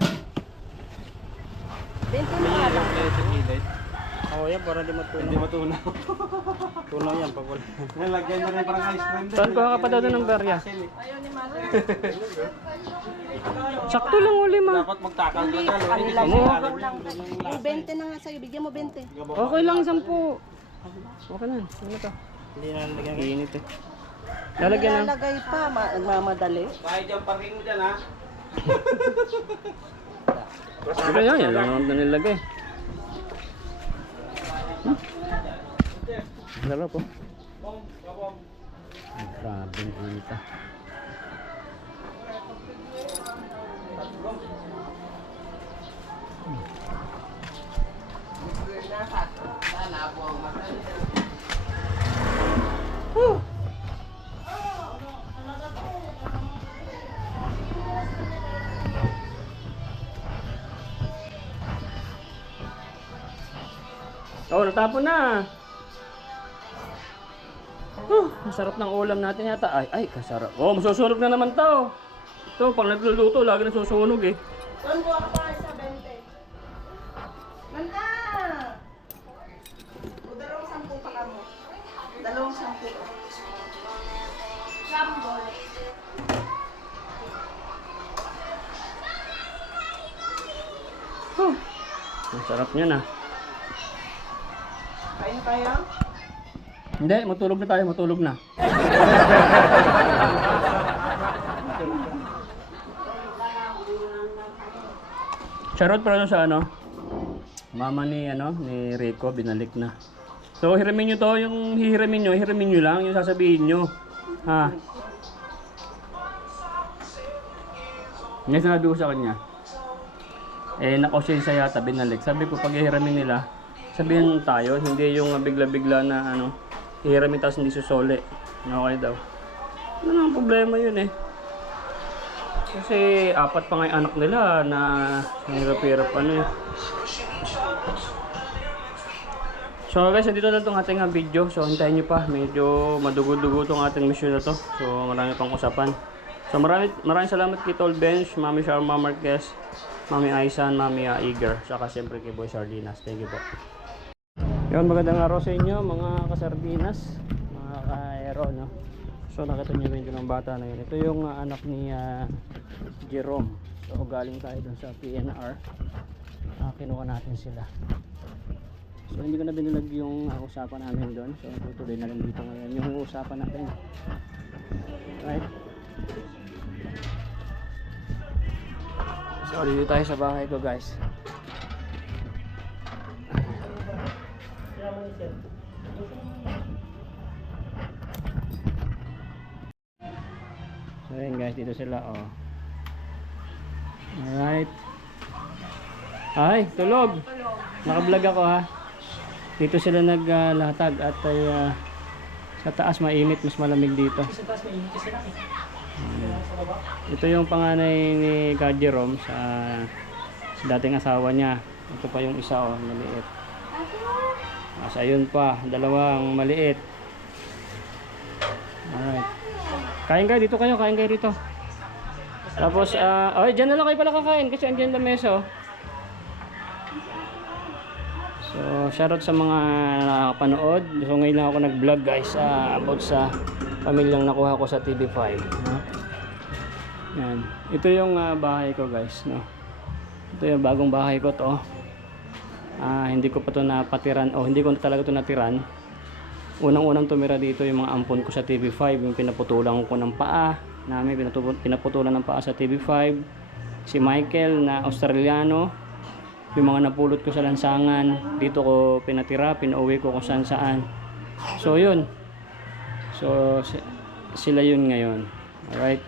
20 na lang. Sa gilid. Oo, yan para di matunaw. Hindi matunaw. Tunaw yan pag wala. Nalagyan na rin parang ice cream doon. Saan kuha ka pa daw doon ng berya? Ayaw ni Mother. Sakto lang uli ma. Dapat magtakal ka na. Kanila Ano? lang. May 20 na nga sa'yo. Bigyan mo 20. Okay lang, 10. Okay na. Ano to? Hindi na lalagyan. Init eh. Lalagyan na. Lalagay pa. Mamadali. Kahit yung parking mo dyan ha. Ito yan, yan lang na nilagay. Sarap po. Grabe ang init ah. Oh, natapon na. Ang sarap ng ulam natin yata. Ay, kasarap. Oh, masusunog na naman to. Ito, pag nagluluto, lagi nasusunog eh. Doon buha ka pa sa 20. Nanda! O, 2 pa ka mo. 2 pa. Sambol. Ang sarap niya na. Kain tayo? Hindi, matulog na tayo, matulog na. Charot para sa ano? Mama ni Rico binalik na. So hiramin niyo to, yung hihiramin niyo lang, yung sasabihin niyo. Ha. Ngayon sinabi ko sa kanya. Nakonsensya yata binalik. Sabi ko pag hihiramin nila, sabihin tayo, hindi yung bigla-bigla na hihiramin tapos hindi susole. Okay daw. Ano ang problema yun eh. Kasi 4 pa nga yung anak nila na hirap-hirap eh. So guys, dito na itong ating video. So hintayin nyo pa. Medyo madugo-dugo itong ating mission na to. So marami pang usapan. So maraming salamat kay Tol Bench, Mami Sharma Marquez, Mami Aisan, Mami Eager. Saka siyempre kay Boy Sardinas. Thank you po. Yun, magandang araw sa inyo mga kasardinas, mga ka-aero, no? So nakita niyo medyo ng bata na yun. Ito yung anak ni Jerome. So galing tayo dun sa PNR. Kinuha natin sila. So hindi ko na binilag yung usapan namin doon. So tutuloy na rin dito ngayon yung usapan natin. Right? So dito tayo sa bahay ko guys. So ayan guys, dito sila oh. Alright. Ay, tulog. Naka-vlog ako ha. Dito sila naglatag at ay sa taas mainit, mas malamig dito. Sa taas may init kasi laki. Sa baba. Ito yung panganay ni Jerome sa dating asawa niya. Ito pa yung isa oh, maliit. Asa yun pa, dalawang maliit. Alright. Kain kayo, dito kayo, kain kayo dito. Tapos, dyan na lang kayo pala kakain kasi andyan na mesa oh. So, shoutout sa mga nakapanood. So, ngayon lang ako nag-vlog guys about sa pamilyang nakuha ko sa TV5. Yan. Ito yung bahay ko guys. No? Ito yung bagong bahay ko to. Hindi ko pa to napatiran o hindi ko talaga to natiran. Unang-unang tumira dito yung mga ampon ko sa TV5. Yung pinaputulan ko ng paa. Pinaputulan ng paa sa TV5. Si Michael na Australiano. Yung mga napulot ko sa lansangan, dito ko pinatira, pinauwi ko kung saan saan. So yun. So sila yun ngayon. Alright.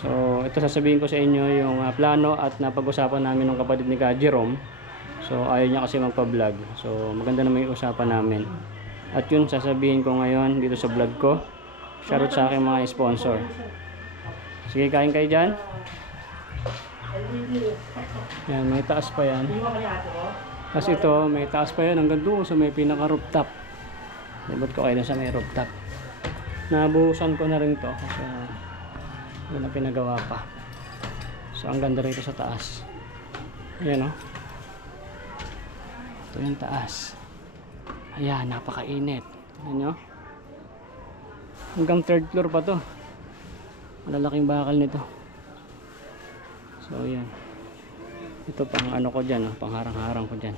So ito sasabihin ko sa inyo yung plano at napag-usapan namin ng kapatid ni Jerome. So ayaw niya kasi magpa-vlog. So maganda naman yung usapan namin. At yun sasabihin ko ngayon dito sa vlog ko. Shoutout sa aking mga sponsor. Sige, kain kayo dyan. Yan, may taas pa yan. Tapos ito, may taas pa yan hanggang doon sa may pinaka-rooftop. Libot ko kayo na sa may rooftop. Nabuhusan ko na rin to kasi wala pinagawa pa. So ang ganda rin ito sa taas. Ayan o. Ito yung taas. Ayan, napakainit. Tignan nyo. Hanggang 3rd floor pa to. Malalaking bakal nito. So ayan. Ito pang ano ko dyan, oh, pang harang-harang ko dyan.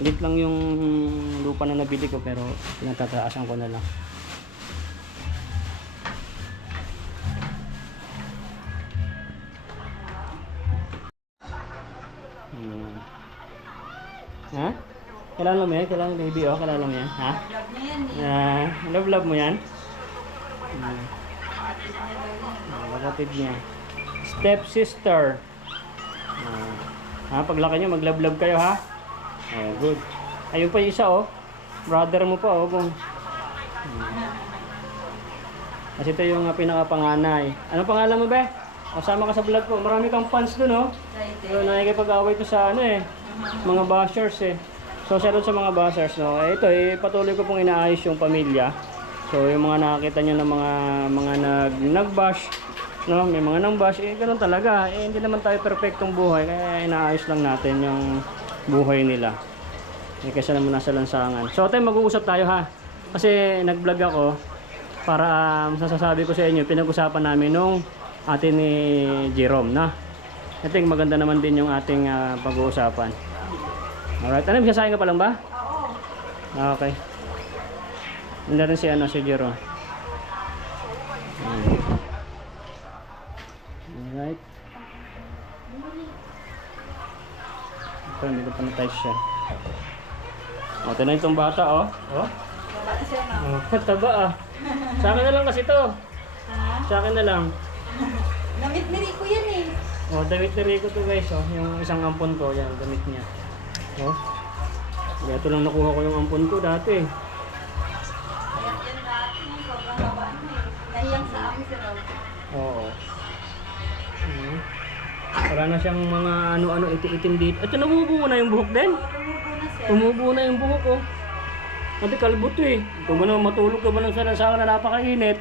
Ulit lang yung lupa na nabili ko pero pinatataasan ko na lang. Ha? Kailangan mo yan? Kailangan baby, oh? Kailangan mo yan? Ha? Love mo yan? Kapatid niya. Step sister. Paglaki niyo, mag-love kayo, ha? Oh, good. Ayun pa yung isa, oh. Brother mo pa, oh. Kasi ito yung pinakapanganay. Anong pangalan mo, be? Kasama ka sa vlog ko. Marami kang fans dun, oh. So, nakikipag-away to sa ano, eh. Mga bashers, eh. So, shoutout sa mga bashers, no. Ito, patuloy ko pong inaayos yung pamilya. So, yung mga nakakita nyo ng mga nag-bash, no, may mga nang-bash, ganun talaga. Hindi naman tayo perfectong buhay, kaya inaayos lang natin yung buhay nila. Kasi naman nasa lansangan. So, tayo mag-uusap tayo, ha. Kasi nag-vlog ako para masasabi ko sa inyo, pinag-usapan namin nung atin ni Jerome, na. I think maganda naman din yung ating pag-uusapan. Alright, ano, masasayin ka pa lang ba? Oo. Okay. Hindi rin si Jerome. Alright. Ito, hindi ko panatay siya. O, ito na itong bata, oh. Oh? Taba, ah. Sa akin na lang kasi ito. Sa akin na lang. Damit ni Rico yan, eh. Oh, damit ni Rico to, guys, oh. Yung isang ampon ko, yan, damit niya. Oh. Kaya ito lang nakuha ko yung ampon ko dati. Nahiyang sa amin si Raul. Oo. Wala na siyang mga ano-ano itim dito. Ito, nabubuo na yung buhok din. Tumubo na yung buhok, oh. Pati kalbo to, eh. Kung ano, matulog ka ba ng salansangan na napakainit?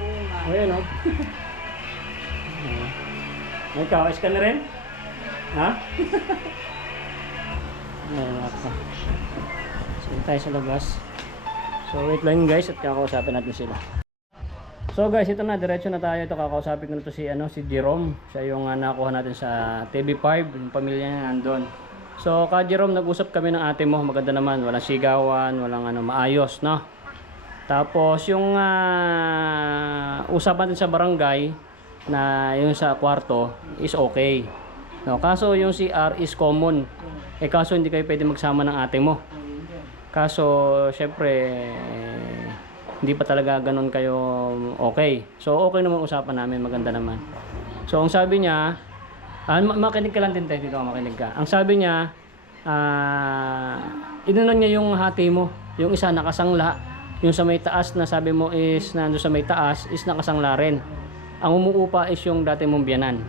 Oo. Ayan, oh. Ikaw, ayos ka na rin? Ha? Ayan, ako. Sige tayo sa labas. So, wait lang guys at kakausapin natin sila. So guys, ito na, diretso na tayo. Ito, kakausapin ko na to si Jerome. Siya yung nakuha natin sa TV5, yung pamilya niya nandun. So, ka Jerome, nag-usap kami ng ate mo. Maganda naman, walang sigawan, walang maayos, no? Tapos, yung usapan natin sa barangay, na yung sa kwarto, is okay. No? Kaso, yung CR is common. Kaso, hindi kayo pwede magsama ng ate mo. Kaso, syempre, hindi pa talaga ganun kayo okay. So, okay naman usapan namin, maganda naman. So, ang sabi niya, makinig ka lang din tayo dito, makinig ka. Ang sabi niya, inunan niya yung hati mo, yung isa nakasangla, yung sa may taas na sabi mo is, nandun sa may taas, is nakasangla rin. Ang umuupa is yung dati mong biyanan.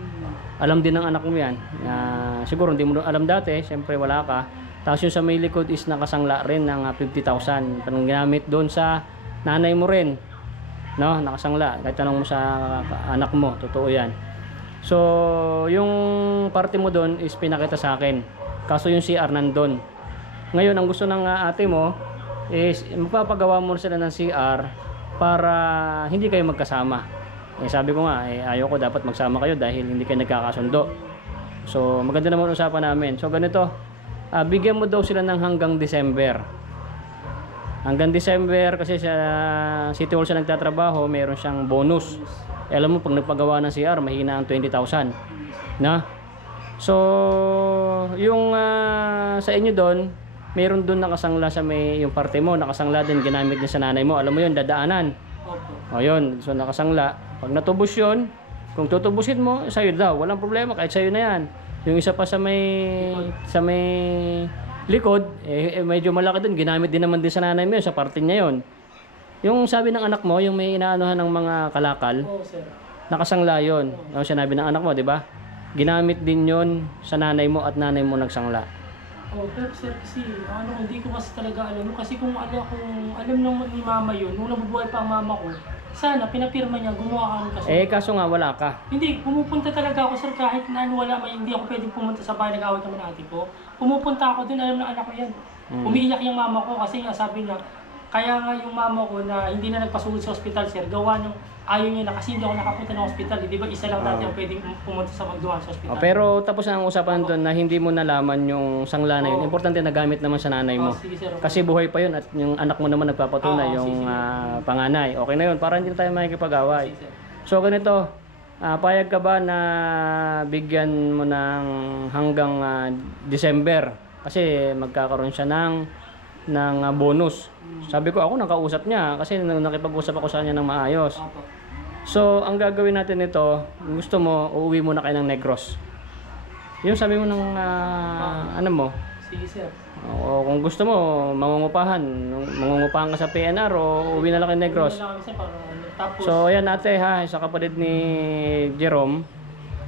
Alam din ng anak mo yan. Siguro hindi mo alam dati, siyempre wala ka. Tapos yung sa may likod is nakasangla rin ng 50,000. Panang ginamit doon sa nanay mo rin. No, nakasangla. Kahit tanong mo sa anak mo, totoo yan. So, yung parte mo doon is pinakita sa akin. Kaso yung CR nandun. Ngayon, ang gusto ng ate mo is magpapagawa mo sila ng CR para hindi kayo magkasama. Sabi ko nga, ayaw ko dapat magsama kayo dahil hindi kayo nagkakasundo. So, maganda naman usapan namin. So, ganito, bigyan mo daw sila ng hanggang December. Hanggang December, kasi sa City Hall siya nagtatrabaho, mayroon siyang bonus. Alam mo, pag nagpagawa ng CR, mahina ang 20,000. Na? So, yung sa inyo doon, mayroon doon nakasangla sa may, yung parte mo, nakasangla din, ginamit niya sa nanay mo. Alam mo yun, dadaanan. O yun, so nakasangla. Pag natubos yun, kung tutubusin mo, sa'yo daw, walang problema, kahit sa'yo na yan. Yung isa pa sa may likod, medyo malaki doon, ginamit din naman din sa nanay mo yun, sa parte niya yun. Yung sabi ng anak mo, yung may inaanuhan ng mga kalakal, nakasangla yun. Yung sinabi ng anak mo, di ba? Ginamit din yun sa nanay mo at nanay mo nagsangla. Oh, pero sir, kasi hindi ko kasi talaga alam. Kasi kung alam ng ni mama yun, nung nabubuhay pa ang mama ko, sana pinapirma niya, gumawa kami kaso. Kaso nga wala ka. Hindi, pumupunta talaga ako sir kahit na wala, hindi ako pwedeng pumunta sa bahay, nag-awat naman ate ko. Pumupunta ako dun, alam ng anak ko yan. Umiiyak yung mama ko kasi nga sabi niya, kaya nga yung mama ko na hindi na nagpasugod sa ospital sir, gawa ng ayaw niya na kasi hindi ako nakapunta ng ospital. Di ba isa lang dati ang pwedeng pumunta sa magduhan sa ospital. Pero tapos na ang usapan doon na hindi mo nalaman yung sangla na yun. Oo. Importante na gamit naman sa nanay mo. Sige sir. Kasi buhay pa yun at yung anak mo naman nagpapatunay, Oo, yung sige. panganay. Okay na yun, para hindi na tayo makikipag-away. Sige, sir. So ganito, payag ka ba na bigyan mo ng hanggang December? Kasi magkakaroon siya ng bonus. Sabi ko, ako nakausap niya kasi nakipag-usap ako sa kanya ng maayos. Opo. So, ang gagawin natin nito, gusto mo, uuwi muna kayo ng Negros. Yung sabi mo ng ano mo, Sige sir. o kung gusto mo, mangungupahan ka sa PNR o uuwi na lang kayo Negros. Wala kami sir, para tapos. So, ayan ate ha, sa kapatid ni Jerome,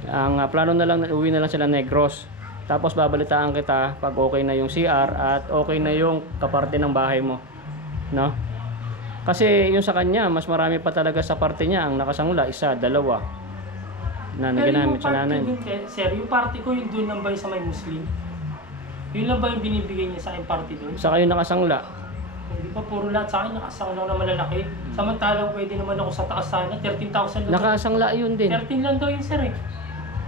ang plano na lang, uwi na lang sila Negros. Tapos babalitaan kita pag okay na yung CR at okay na yung kaparte ng bahay mo. No? Kasi yung sa kanya, mas marami pa talaga sa parte niya ang nakasangla, isa, dalawa na naginamit sa nanay. Sir, yung party ko yung doon lang ba yung sa may Muslim? Yun lang ba yung binibigay niya sa akin party doon? Sa kayo nakasangla. Hindi pa puro lahat sa akin nakasangla na malalaki. Samantalang pwede naman ako sa taas sana, 13,000 lang. Nakasangla yun din. 13 lang daw yun sir eh.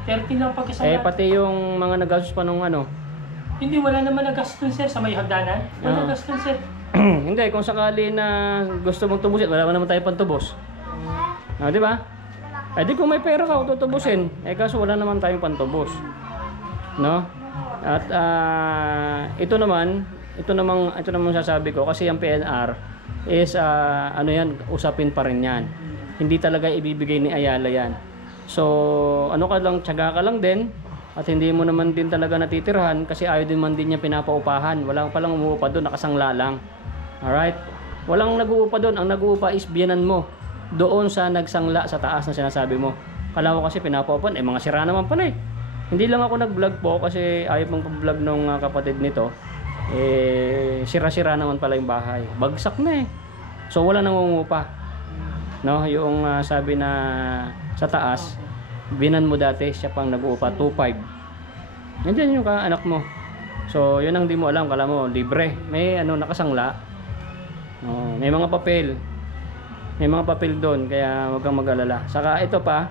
13 lang pagkasangla. Pati yung mga nagastos pa nung ano. Hindi, wala naman nagastos sir sa may hagdanan. Wala nagastos sir. Hindi, kung sakali na gusto mong tubusin, wala naman tayo pantubos. Di ba? Di kung may pera ka, tutubusin. Kaso wala naman tayong pantubos. No? At ito naman sasabi ko kasi ang PNR is ano yan, usapin pa rin yan. Hindi talaga ibibigay ni Ayala yan. So, ano ka lang, tiyaga ka lang din at hindi mo naman din talaga natitirhan kasi ayaw din man din niya pinapaupahan. Wala pa lang umuupa doon, nakasangla lang. Alright? Walang nag-uupa doon. Ang nag-uupa is biyanan mo doon sa nagsangla sa taas na sinasabi mo. Kala ko kasi pinapaupan, mga sira naman pa na eh. Hindi lang ako nag-vlog po kasi ayaw pang vlog nung kapatid nito. Sira-sira naman pala yung bahay. Bagsak na eh. So wala nang umuupa. No, yung sabi na sa taas, binan mo dati siya pang nag-uupa 2.5. Nandiyan yung anak mo. So yun ang di mo alam, kala mo libre. May nakasangla. May mga papel. May mga papel doon kaya huwag kang mag-alala. Saka ito pa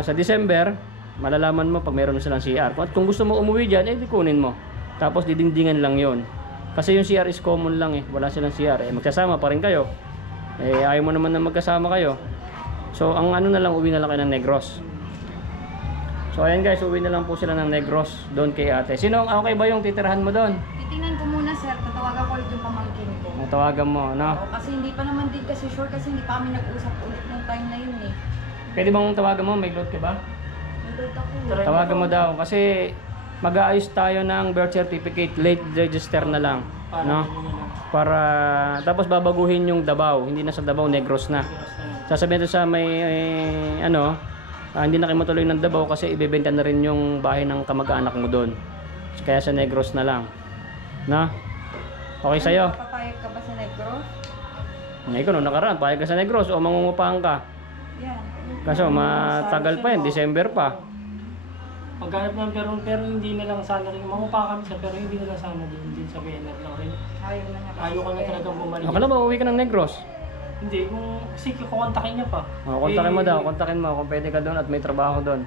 sa December, malalaman mo pag meron na silang CR. At kung gusto mo umuwi diyan, di kunin mo. Tapos didingdingan lang 'yon. Kasi yung CR is common lang eh. Wala silang CR magsasama pa rin kayo. Ayaw mo naman na magkasama kayo. So ang na lang, uwi na lang kayo ng Negros. So ayan guys, uwi na lang po sila ng Negros doon kay ate. Sino okay ba yung titirahan mo doon? Titingnan ko muna sir, tatawagan ko ulit yung pamangkin ko. Tawagan mo, no? Oo, kasi hindi pa naman din kasi sure kasi hindi pa kami nag-usap ulit nung time na yun eh. Pwede bang tawagan mo? May load ka ba? Nandun ako. Tawagan mo daw kasi mag-aayos tayo ng birth certificate, late register na lang, no? Para tapos babaguhin yung Davao, hindi na sa Davao, Negros na. Sasabihin ito sa may hindi na kayo matuloy ng Davao kasi ibebenta na rin yung bahay ng kamag-anak mo doon. Kaya sa Negros na lang. No? Okay sa'yo? Papayag ka ba sa Negros? Ikaw nung nakaraan, payag ka sa Negros o mangungupahan ka. Yan. Kaso matagal pa yun, December pa. Maghanap ng pero hindi na lang sana rin. Mangupa kami sa pero hindi na lang sana din sa BNR lang rin. Ayaw na niya. Ayaw ka na talagang bumalik. Akala ba uwi ka ng Negros? Hindi, kasi kukontakin niya pa. Kontakin mo daw, kontakin mo kung pwede ka doon at may trabaho doon.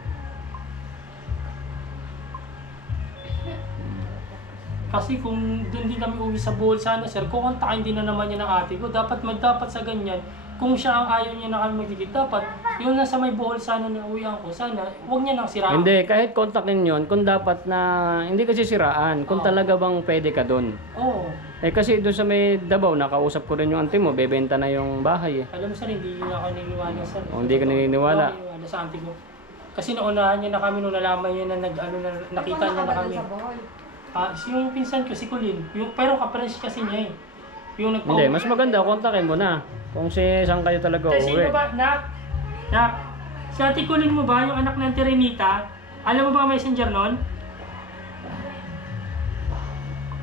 Kasi kung doon din kami uwi sa Bohol sana sir, kukontakin din na naman niya ng ate ko. Dapat sa ganyan. Kung siya ang ayaw niya na kami magdikit, dapat yung nasa may Bohol sana na uwihan ko, sana huwag niya nang siraan. Hindi, kahit kontakin yon kung dapat na, hindi kasi siraan, kung talaga bang pwede ka doon. Oo. Kasi doon sa may Davao, nakausap ko rin yung auntie mo, bebenta na yung bahay eh. Alam mo sir, hindi na ako naniniwala sir. Hindi ka naniniwala? Hindi ako naniniwala sa auntie ko. Kasi naunahan niya na kami nung nalaman niya na nakita niya na kami. Sa Bohol. Yung pinsan ko, si Colin. Pero kapares kasi niya eh. Yung Hindi, mas maganda, kontakin mo na. Kung saan kayo talaga Kasi uuwi. sino ba, Nak, si Ate Colin mo ba, yung anak ng Terenita, alam mo ba ang messenger nun?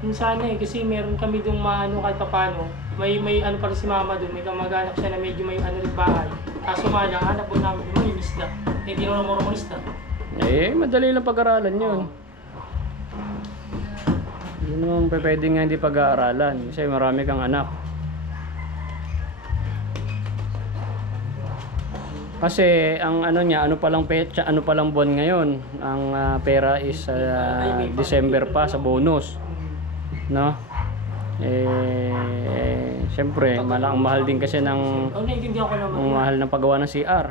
Yung sana eh, kasi meron kami doon maano kahit pa paano. May ano pa rin si mama doon, may kamag-anak siya na medyo may ano rin bahay. Kaso nga lang, hanap po namin yung may isda. Hindi naman marunong isda. Eh, madali lang pag-aralan yun. Hindi naman pwede nga hindi pag-aaralan kasi marami kang anak. Kasi ang ano niya, ano palang petsa, ano palang buwan ngayon. Ang pera is December pa sa bonus. No? Siyempre, ang mahal din kasi ng Naiintindihan ko naman. ang mahal ng paggawa ng CR.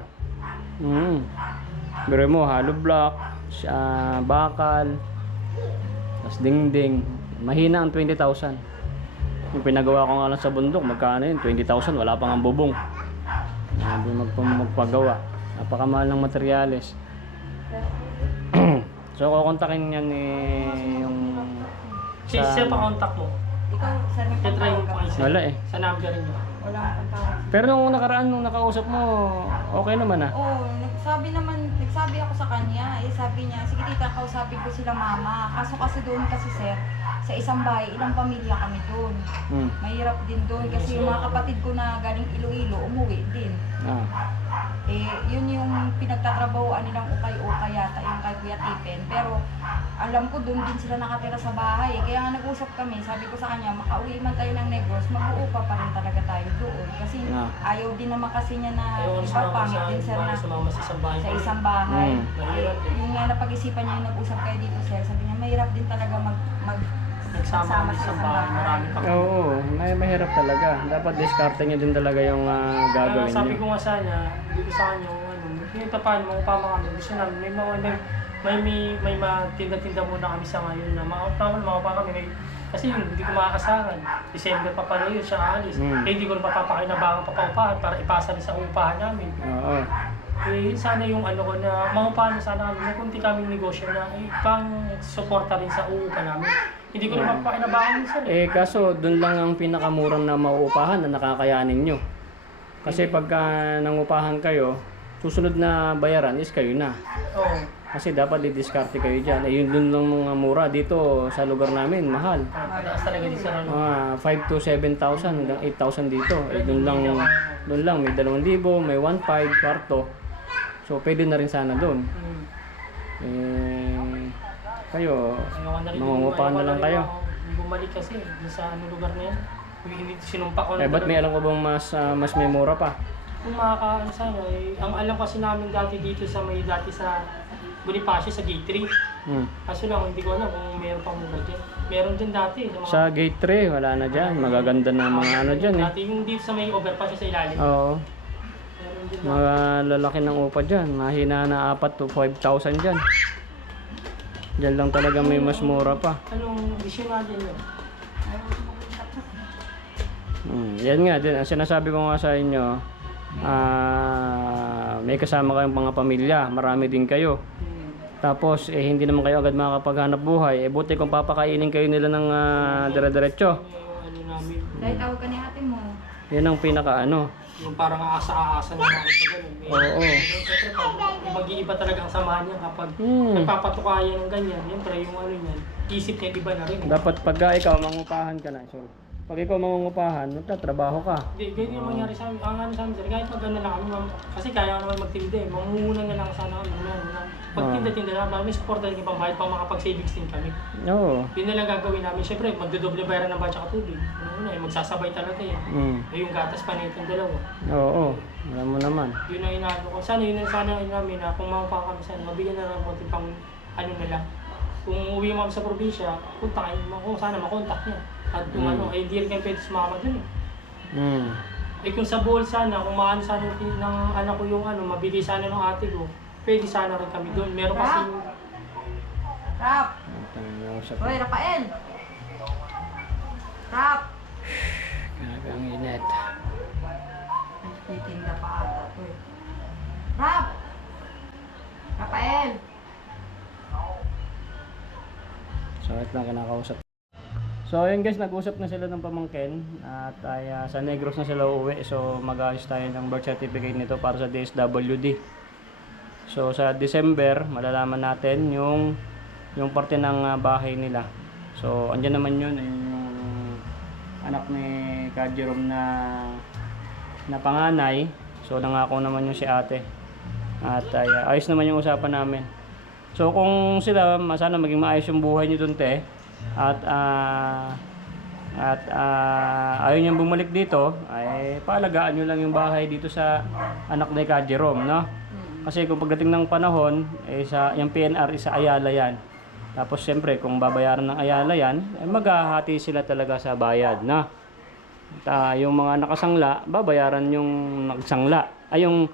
Pero mo, hollow block, bakal, tas dingding. Mahina ang 20,000. Yung pinagawa ko nga lang sa bundok, magkano yun? 20,000, wala pang ang bubong. Hindi magpagawa. Napakamahal ng materyales. So, kukontakin niyan yung Siya pa contact mo. Ikaw, sir, may Try mo pagtawag po ka. isa. Wala eh. Sa number niyo. Wala akong pagtawag. Pero nung nakaraan, nung nakausap mo, okay naman ah. Oo, nagsabi ako sa kanya, sabi niya, sige tita, kausapin ko sila mama. Kasi doon kasi sir, sa isang bahay, ilang pamilya kami doon. Mahirap din doon kasi yung mga kapatid ko na galing Iloilo, umuwi din. Yun yung pinagtatrabahoan nilang ukay-ukay yata, yung kay Kuya Tipen. Pero alam ko doon din sila nakatira sa bahay. Kaya nga nag-usap kami, sabi ko sa kanya, makauwi man tayo ng Negros, mag-uupa pa rin talaga tayo doon. Kasi ayaw din naman kasi niya na Ayaw iba pangit din sir na sumama sa isang bahay. sa isang bahay. Mahirap eh. Yung nga napag-isipan niya yung nag-usap kayo dito sir, sabi niya mahirap din talaga Nagsama kami sa bahay. Marami pa. Oo, mahirap talaga. Dapat diskarte niyo din talaga yung gagawin Sabi niyo. ko nga sana, hindi ko sa kanya, yung paano, mga pama kami. Gusto namin, may matinda-tinda muna kami sa ngayon na mga pa kami. Kasi yun, hindi ko makakasaran. December pa pala yun, siya aalis. Hindi ko rin papapakinabangan pa paupahan para ipasa rin sa upahan namin. Oo. Sana yung ano ko na, maupahan sana kami, may kunti kaming negosyo na pang suporta rin sa uupa namin. Hindi ko rin mapapakinabangan yun sir. Kaso doon lang ang pinakamurang na mauupahan na nakakayanin nyo. Kasi pagka nangupahan kayo, susunod na bayaran is kayo na. Oo. Kasi dapat didiskarte kayo dyan. Yun doon lang mga mura. Dito sa lugar namin, mahal. Mataas talaga din sir. 5 to 7,000 hanggang 8,000 dito. Doon lang may 2,000, may 1,500 kwarto. So pwede na rin sana doon. Kayo, mangungupahan na lang kayo. Bumalik kasi sa lugar na yan. Hindi sinumpa ko na. Ba't may alam ko bang mas may mura pa? Kung makakaano sana, ang alam kasi namin dati dito sa Bonifacio sa Gate 3. Kaso lang, hindi ko alam kung meron pang mura dyan. Meron dyan dati. Sa Gate 3, wala na dyan. Magaganda na mga ano dyan eh. Dati yung dito sa may overpass sa ilalim. Oo. Meron dyan Mga lalaki ng upa dyan. Mahina na 4 to 5,000 dyan. Dyan lang talaga may mas mura pa. Anong vision natin yun? Yan nga din. Ang sinasabi ko nga sa inyo, may kasama kayong mga pamilya. Marami din kayo. Tapos hindi naman kayo agad makakapaghanap buhay. Buti kung papakainin kayo nila ng dire-diretso. Ano namin, Dahil tawag ka ni ate mo. Yan ang pinaka ano. yung parang aasa-aasa na namin sa ganun. Oo. Mag-iiba talaga ang samahan niya kapag nagpapatukayan ng ganyan. Siyempre yung ano niyan, isip niya iba na rin. Dapat pagka ikaw mangungupahan ka na. So, pag ikaw mangungupahan, magtatrabaho ka. Hindi, ganyan yung mangyari sa amin. Ang ano sa amin, sir, kahit pag gano'n lang kami, kasi kaya naman magtinda eh. Mangunguna na lang sana kami. Pagtinda-tinda na, may support talaga yung pambayad pang makapag-savings din kami. Oo. Yun na lang gagawin namin. Siyempre, magdodoble bayaran ng bacha katubig. Magsasabay talaga eh. Yung gatas pa na itong dalawa. Oo. Alam mo naman. Yun ang inaano ko. Sana yun ang sana namin na kung mapaka kami sana, mabigyan na lang konti pang ano na lang. Kung uwi mo kami sa probinsya, kontakin mo kung sana makontak niya. At kung ano, eh hindi rin kayo pwede sumama dun eh. Kung sa bowl sana, kung maano sana ng anak ko yung ano, mabili sana ng ate ko, pwede sana rin kami dun. Meron kasi Rap! Hoy, Rafael! Rap! Grabe ang init. Titinda pa ata to eh. Rap! Rafael! So, ito lang kinakausap. So, ayun guys, nag-usap na sila ng pamangkin at sa Negros na sila uuwi. So, mag-ayos tayo ng birth certificate nito para sa DSWD. So, sa December, malalaman natin yung parte ng bahay nila So, andyan naman yun, yung anak ni Ka Jerome na panganay. So, nangako naman yung si ate. At ayos naman yung usapan namin. So, kung sila, sana maging maayos yung buhay niyo dun, te. At ayaw niyang bumalik dito, ay paalagaan nyo lang yung bahay dito sa anak ni Ka Jerome, no? Kasi kung pagdating ng panahon, yung PNR isa Ayala yan. Tapos siyempre, kung babayaran ng Ayala yan, maghahati sila talaga sa bayad, na. Yung mga nakasangla, babayaran yung nagsangla. Yung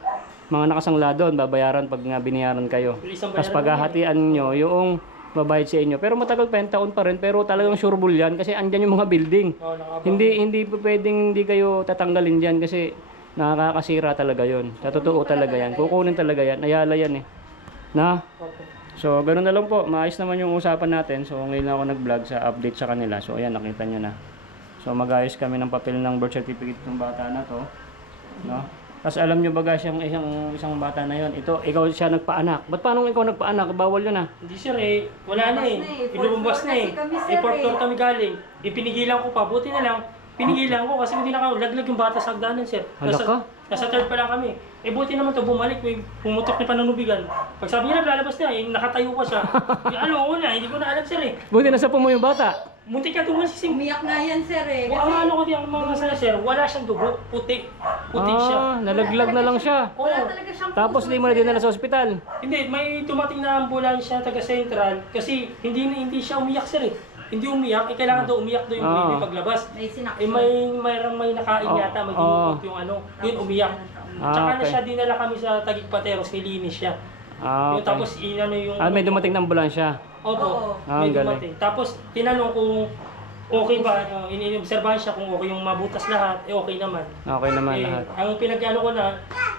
mga nakasangla doon, babayaran pag nga binayaran kayo. Tapos paghahatian nyo, yung babayad sa inyo. Pero matagal pa, taon pa rin, pero talagang sureball yan kasi andyan yung mga building. Hindi po pwedeng hindi kayo tatanggalin dyan kasi nakakasira talaga yon. Sa totoo talaga yan. Kukunin talaga yan. Ayala yan eh. Na? So, ganoon na lang po. Maayos naman yung usapan natin. So, ngayon na ako nag-vlog sa update sa kanila. So, ayan, nakita nyo na. So, mag-ayos kami ng papel ng birth certificate ng bata na to. No? Tapos alam nyo ba guys, yung isang bata na yon, ikaw siya nagpaanak. Ba't paano ikaw nagpaanak? Bawal yun ah. Hindi sir eh, wala na eh. Inubumbas na eh. Report tour kami galing. Ipinigilan ko pa, buti na lang. Pinigilan ko kasi hindi nakalaglag yung bata sa hagdanan sir. Hala ka? Nasa third pa lang kami. Buti naman to bumalik, may pumutok ni panunubigan. Pag sabi niya lalabas na eh, nakatayo pa siya. Hindi ko na alam sir eh. Buti nasa mo yung bata. Muntik ka tumasin. Umiyak nga yan, sir eh. Ang ano ko diyan mga sana sir, wala siyang dugo, puti. Puti siya. Nalaglag na lang siya. Wala talaga siyang Tapos puso, hindi mo na sir. dinala sa ospital. Hindi, may tumating na ambulansya taga Central kasi hindi siya umiyak sir eh. Hindi umiyak, kailangan daw umiyak daw yung baby paglabas. May sinaksak. May nakain yata, may dinukot yung ano, yun umiyak. Tsaka na siya dinala kami sa Taguig Pateros, nilinis siya. Yung Okay. tapos inano yung May dumating na ambulansya. Opo, Ah, may ang galing. dumating. Tapos tinanong kung okay ba, iniobserbahan siya kung okay yung mabutas lahat, okay naman. Okay naman lahat. Ang pinag-ano ko na,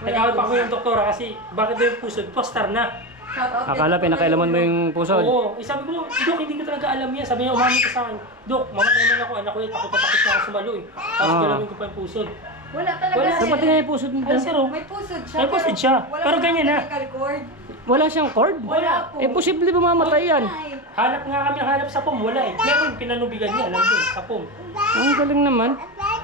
nag-awal pa ko yung doktora kasi bakit daw yung puso, postar na. Shoutout Akala din po pinakailaman mo yung pusod. Oo, sabi ko, Dok, hindi ko talaga alam yan. Sabi niya, umami ka sa akin. Dok, mamatay na ako, anak ko yun, takot na ako sumalo eh. Tapos galawin ko pa yung pusod. Wala talaga, Wala. sir. Dapat nga yung pusod mo. Ay, sir, oh. May pusod siya. May pusod siya, wala pero siyang ganyan na. umbilical cord. Wala siyang cord? Wala po. Posible ba mamatay yan? Ay, Hanap nga kami, hanap sa POM, wala eh. Meron, pinanubigan niya, nandun, sa POM. Ang galing naman.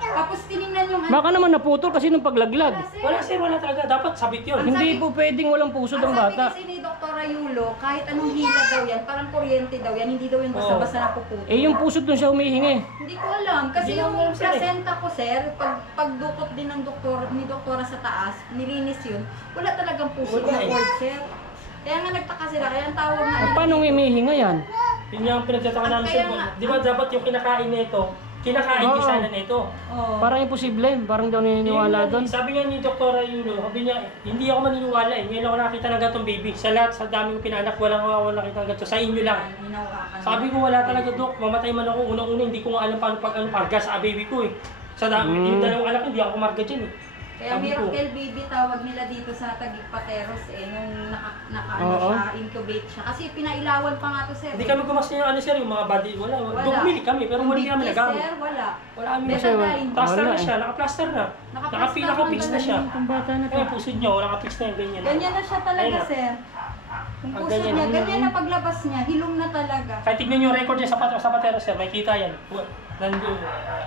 Tapos tiningnan yung Baka naman naputol kasi nung paglaglag. Wala sir, wala talaga. Dapat sabit yun. Hindi po pwedeng walang pusod ang sabi bata. kasi ni Dr. Yulo, kahit anong hila daw yan, parang kuryente daw yan, hindi daw yan basta-basta napuputol. Yung pusod doon siya humihingi. Hindi ko alam. Kasi Hindi yung naman alam, sir, eh. placenta ko, sir, pagdukot din ng ni doktora sa taas, nilinis yun, wala talagang puso Wala na eh. cord, sir. Kaya nga nagtaka sila, kaya ang tawag nga Paano humihinga yan? Yun nga ang pinagtataka namin Kaya sir. nga. Di ba dapat yung kinakain nito, kinakain din Oo. sana nito. Oo. Parang imposible. Parang daw naniniwala doon. Sabi nga ni Dr. Yulo, sabi niya, hindi ako maniniwala eh. Ngayon ako nakita ng gatong baby. Sa lahat, sa daming pinanak, walang ako nakita ng gato. Sa inyo lang. Hinawakan. Sabi ko, wala talaga, Dok. Mamatay man ako. Unang-una, hindi ko nga alam paano karga sa baby ko eh. Sa dami, yung dalawang anak, hindi ako kumarga dyan eh. Kaya Sabi ko. miracle baby tawag nila dito sa Taguig Pateros eh, nung Oo. incubate siya. Kasi pinailawan pa nga to, sir. Hindi kami gumastos yung ano sir, yung mga body, wala. Bumili kami, pero Yung hindi kami big nagamit. sir, wala. Wala kami Kasi Betadine. Plaster Wala na eh. siya, naka-plaster na. Naka-fix na siya. Itong bata na to. Kaya pusod niya, naka-fix na yung ganyan. Ganyan na siya talaga, Ayun na. sir. Yung Ang puso ganyan niya, na. ganyan na paglabas niya, hilom na talaga. Kahit tignan yung record niya sa Patero sir, may kita yan. Nandun,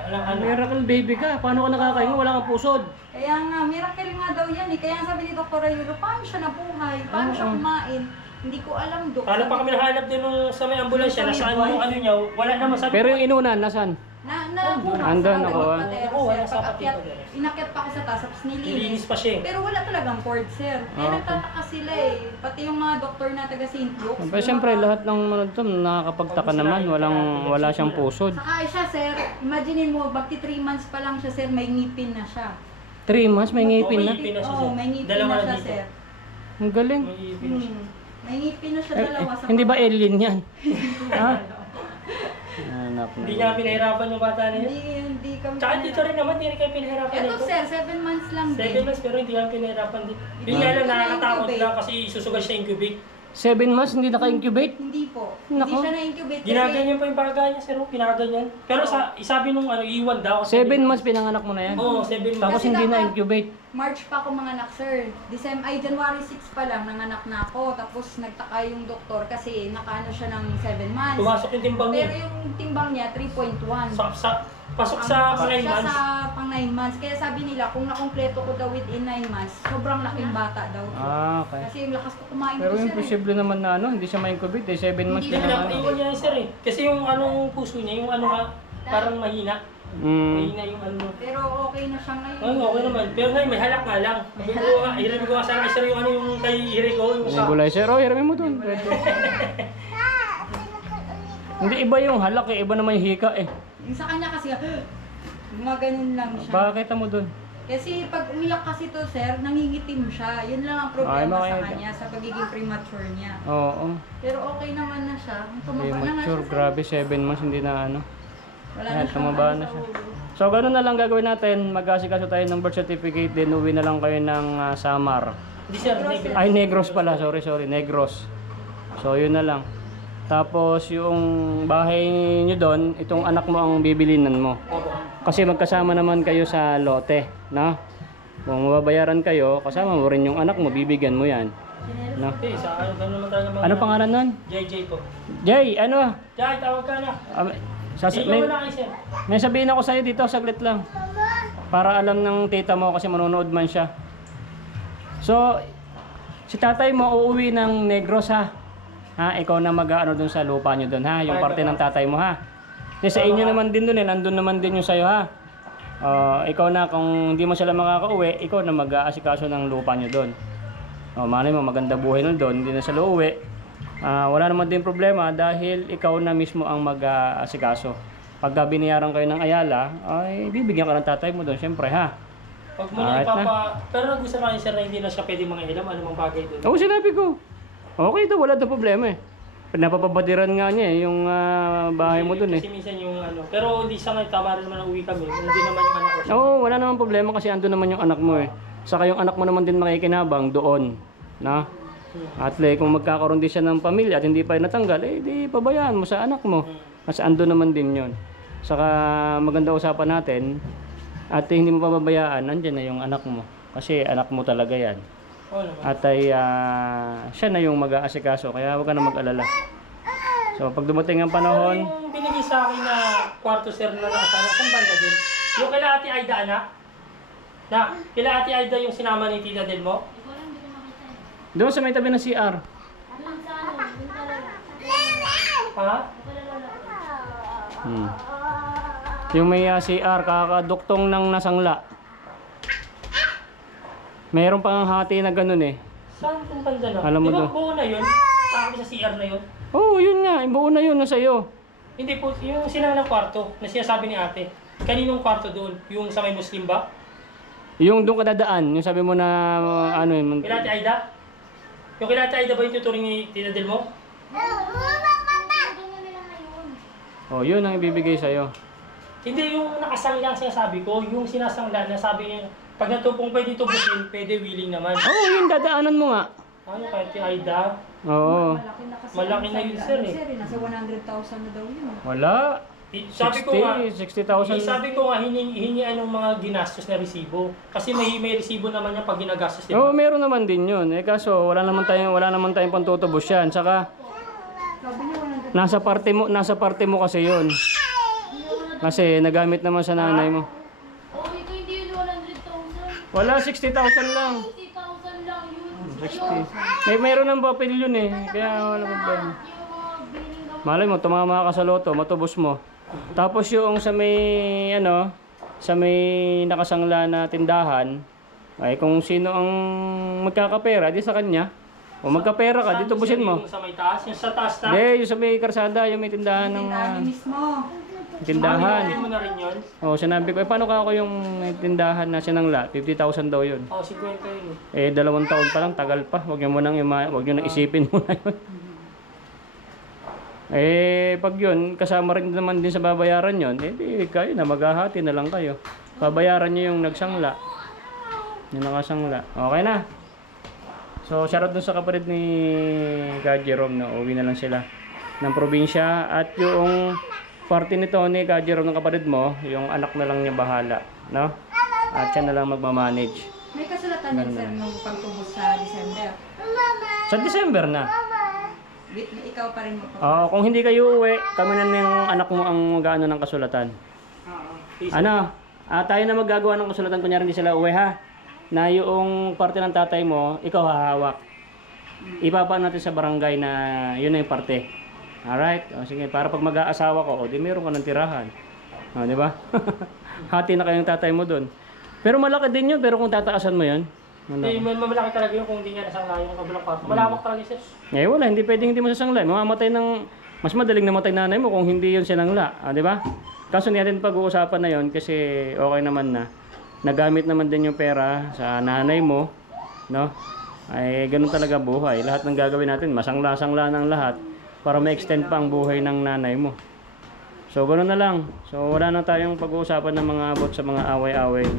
walang ano. Miracle baby ka. Paano ka nakakahinga? Wala kang pusod. Kaya nga, miracle nga daw yan eh. Kaya sabi ni Dr. Yulo, paano siya nabuhay? Paano siya kumain? Hindi ko alam, Dok. Paano pa kami nahanap din nung sa may ambulansya, nasaan yung ano niya, wala naman sabi Pero ko. yung inunan, nasan? Andun Andun ako, ah. ako. Wala sa Pag-akyat, Pateros. inakyat pa ako sa taas, tapos Nilinis nilinis. pa siya eh. Pero wala talagang cord, sir. Kaya Okay. nagtataka sila eh. Pati yung mga doktor na taga St. Luke's. Pero siyempre, lahat ng mga to, nakakapagtaka naman. Wala siyang pusod. Saka siya, sir, imaginein mo, bagti 3 months pa lang siya, sir, may ngipin na siya. 3 months, may ngipin na. May ngipin na siya, Oo, sir. may ngipin Dalawa na na siya, dito. sir. Ang galing. May ipin na siya. May ngipin na siya dalawa sa Hindi ba alien yan? ha? Hanap na. Hindi nga pinahirapan yung bata na yun. Hindi kami. Tsaka dito rin naman, hindi rin kayo pinahirapan Ito, nito. sir, 7 months lang 7 din. months pero hindi kami pinahirapan din. Yun Hindi nga lang na nakakatakot incubate. lang kasi isusugal siya incubate. 7 months hindi naka-incubate? Hindi po. Nako. Hindi siya na-incubate kasi Ginaganyan pa yung pagkagaya, sir. Ginaganyan. Pero sabi nung iwan daw. 7 months pinanganak mo na yan? Oo, 7 months. Tapos Kasi hindi dapat- na-incubate? March pa ako manganak, sir. January 6 pa lang nanganak na ako. Tapos nagtaka yung doktor kasi nakaano siya ng 7 months. Pumasok yung timbang Pero niya. yung timbang niya, 3.1. Pasok sa Pasok 9 siya months. sa pang 9 months. Kaya sabi nila, kung nakompleto ko daw within 9 months, sobrang laking bata daw. Ah, okay. Kasi yung lakas ko kumain Pero ko, sir. imposible naman na hindi siya ma-incubate 7 months Hindi pinanganak. Pinapaiwan niya yun, sir eh. Kasi yung puso niya, yung nga, parang mahina. Mahina yung Pero okay na siya ngayon. Okay naman. Pero ngayon, may halak nga lang. Hiramin ko nga sana kay sir yung kay Hiriko. Yung Nebulizer, hiramin mo dun. Pwede. Hindi, iba yung halak iba naman yung hika Yung sa kanya kasi, gumaganon lang siya. Bakit mo dun? Kasi pag umiyak kasi to, sir, nangingitim siya. Yun lang ang Ay, problema sa makikita. kanya, sa pagiging premature niya. Oo. Pero okay naman na siya. Tumaba na nga Premature, siya, sir. grabe 7 months hindi na Wala Ayan, na siyang tumaba ano na sa siya. ulo. So ganun na lang gagawin natin, mag-asikaso tayo ng birth certificate, then uwi na lang kayo ng Samar. Hindi sir, Negros. Ay, Negros pala, sorry, Negros. So yun na lang. Tapos yung bahay nyo doon, itong anak mo ang bibilinan mo. Opo. Kasi magkasama naman kayo sa lote, na? Kung mababayaran kayo, kasama mo rin yung anak mo, bibigyan mo yan. No? Okay, sa ganun naman talaga mga... Ano pangalan nun? JJ po. Jay, ano? Jay, tawag ka na. May, Ikaw na kayo sir. may sabihin ako sa'yo dito, saglit lang. Para alam ng tita mo kasi manonood man siya. So, si tatay mo uuwi ng Negros ha. Ha, ikaw na mag-ano dun sa lupa nyo dun ha, yung parte ng tatay mo ha. Kasi sa inyo naman din dun nandun naman din yung sa'yo ha. Ikaw na, kung hindi mo sila makakauwi, ikaw na mag-aasikaso ng lupa nyo dun. Malay mo, maganda buhay nun dun, hindi na sila uuwi. Wala naman din problema dahil ikaw na mismo ang mag-aasikaso. Pagka binayaran kayo ng Ayala, ay bibigyan ka ng tatay mo doon, syempre ha. Pag mo na Alright Pero nag-usap namin sir na hindi na siya pwede mga ilam, anumang bagay doon. Oo, sinabi ko. Okay daw, wala daw problema Napapabadiran nga niya yung bahay mo doon Kasi minsan yung pero hindi sa ngayon, tama rin naman na uwi kami. Hindi naman yung anak ko. Oo, wala naman problema kasi andun naman yung anak mo Saka yung anak mo naman din makikinabang doon. Na? At kung magkakaroon din siya ng pamilya at hindi pa natanggal, di pabayaan mo sa anak mo. Kasi andun naman din yon. Saka maganda usapan natin at hindi mo pababayaan, nandyan na yung anak mo. Kasi anak mo talaga yan. Oo naman. At siya na yung mag-aasikaso, kaya huwag ka na mag-alala. So pag dumating ang panahon, Yung binigay sa akin na kwarto sir na nakasama, saan banda din? Yung kila Ate Aida, anak? Na, kila Ate Aida yung sinama ni Tita Del mo? doon sa may tabi ng CR. Ha? Yung may CR, kakaduktong ng nasangla. Mayroon pang hati na ganun Saan yung banda na? Alam mo Di ba doon. buo na yun? Sabi sa CR na yun? Oo, yun nga, yung buo na yun, nasa iyo. Hindi po, yung sinama ng kwarto na sinasabi ni ate. Kaninong kwarto doon? Yung sa may Muslim ba? Yung doon ka dadaan, yung sabi mo na ano yun. Kila Ate Aida? Yung kila Ate Aida ba yung tuturing ni Tita Del mo? Oh, yun ang ibibigay sa'yo. Hindi yung nakasangla ang sinasabi ko, yung sinasangla na sabi niya, pag natupong pwede tubusin, pwede willing naman. Oo, yun dadaanan mo nga. Ano kaya Ate Aida? Oo. Malaki na kasi. Malaki na yun, sir, eh. Nasa 100,000 na daw yun. Wala. Sabi ko nga, 60,000. sabi ko nga, hingi anong mga ginastos na resibo. Kasi may resibo naman niya pag ginagastos, di Oo, ba? meron naman din yun. Kaso wala naman tayong pantutubos yan. Saka Sabi niya 100,000. nasa parte mo kasi yun. Kasi nagamit naman sa nanay mo. Oh, ito hindi yun 100,000. Wala, 60,000 lang. 60,000 lang yun. 60. Mayroon ng papel yun kaya wala problema. Yung mga billing na Malay mo, tumama ka sa loto, matubos mo. Tapos yung sa may nakasangla na tindahan, ay kung sino ang magkakapera, di sa kanya. O magkapera ka, di tubusin mo. Yung sa may taas, yung sa taas na. Hindi, yung sa may karsada, yung may tindahan ng Tindahan mismo. tindahan. Hindi mo na rin yun. O, sinabi ko, paano ka ako yung may tindahan na sinangla? 50,000 daw yun. 50 yun. 2 taon pa lang, tagal pa. Huwag nyo nang isipin muna yun. Pag yun, kasama rin naman din sa babayaran yun, di kayo na, maghahati na lang kayo. Babayaran nyo yung nagsangla. Yung nakasangla. Okay na. So, shoutout dun sa kapatid ni Ka Jerome na uwi na lang sila ng probinsya. At yung party nito ni Ka Jerome ng kapatid mo, yung anak na lang niya bahala, no? At siya na lang magmamanage. May kasulatan din, sir, nung pagtubos sa December. Sa December na. Ikaw pa rin mo. Kung hindi kayo uwi, kami na ng anak mo ang mag-ano ng kasulatan. Ano? Tayo na maggagawa ng kasulatan, kunyari hindi sila uwi ha. Na yung parte ng tatay mo, ikaw hahawak. Ipapaan natin sa barangay na yun na yung parte. Alright? O, sige, para pag mag-aasawa ko, o di meron ka ng tirahan. O, di ba? Hati na kayong tatay mo doon. Pero malaki din yun, pero kung tataasan mo yun, Hindi, malaki talaga yun kung hindi niya nasanglayan yung kabilang kwarto. Malawak talaga sir. wala, hindi pwedeng hindi mo sasanglay. Mamamatay ng, mas madaling namatay nanay mo kung hindi yun sinangla. Di ba? Kaso natin pag-uusapan na yun kasi okay naman na. Nagamit naman din yung pera sa nanay mo, no? Ay ganun talaga buhay. Lahat ng gagawin natin, masangla-sangla ng lahat para ma-extend pa ang buhay ng nanay mo. So ganun na lang. So wala na tayong pag-uusapan ng mga about sa mga away-away.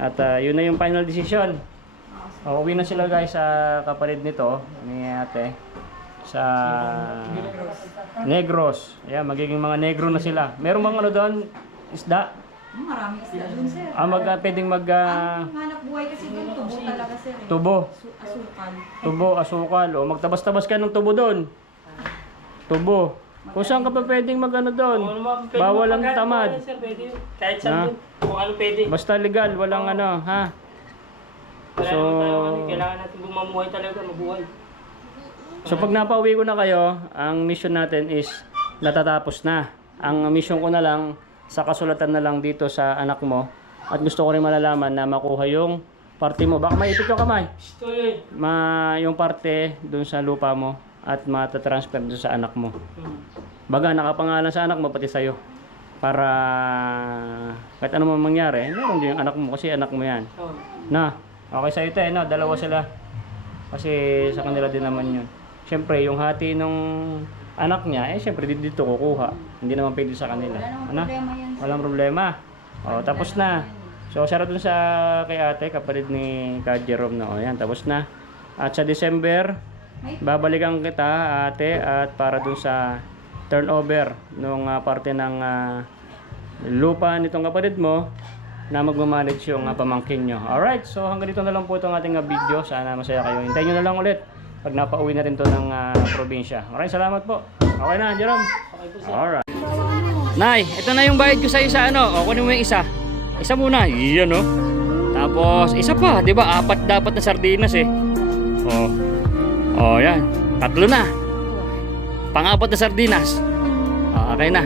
At yun na yung final decision. Uwi na sila guys sa kapatid nito ni ate sa Negros. Ayan, magiging mga negro na sila. Meron bang ano doon? Isda? Maraming isda dun, sir. Pwedeng mag Ang hanap buhay kasi dun, tubo talaga, sir. tubo. Asukal. Tubo, asukal. O magtabas-tabas ka ng tubo doon. Tubo. Kung saan ka pa pwedeng mag ano doon? Bawal ang tamad. Sir, pwede yun. Kahit Ha? saan yun. Kung ano pwede. Basta legal, walang ano, ha? Wala So, naman tayo, kailangan natin bumamuhay talaga, mabuhay. So pag napauwi ko na kayo, ang mission natin is natatapos na. Ang mission ko na lang, sa kasulatan na lang dito sa anak mo. At gusto ko rin malalaman na makuha yung parte mo. Baka maipit yung kamay. Gusto yun. Yung parte dun sa lupa mo at matatransfer dun sa anak mo. Baga nakapangalan sa anak mo pati sa'yo. Para kahit ano man mangyari, meron din yung anak mo kasi anak mo yan. Oh. Na, okay sa'yo tayo, no? Dalawa sila. Kasi sa kanila din naman yun. Siyempre, yung hati nung anak niya, siyempre dito kukuha. Hindi naman pwede sa kanila. Ano? Problema yan, sir. Walang problema. Tapos na. So, shoutout dun sa kay ate, kapatid ni Ka Jerome na. Yan, tapos na. At sa December, babalikan kita, ate, at para dun sa turnover nung parte ng lupa nitong kapatid mo na magmamanage yung pamangkin nyo. Alright, so hanggang dito na lang po itong ating video. Sana masaya kayo. Hintayin nyo na lang ulit pag napauwi na rin to ng probinsya. Maraming salamat po. Okay na, Jerome? Okay po sir. Alright. Nay, ito na yung bayad ko sa isa, ano? O, kunin mo yung isa. Isa muna. Yan, no? Tapos, isa pa. Di ba? 4 dapat na sardinas, eh. O, yan. 3 na. Pang-4 na sardinas. Okay na.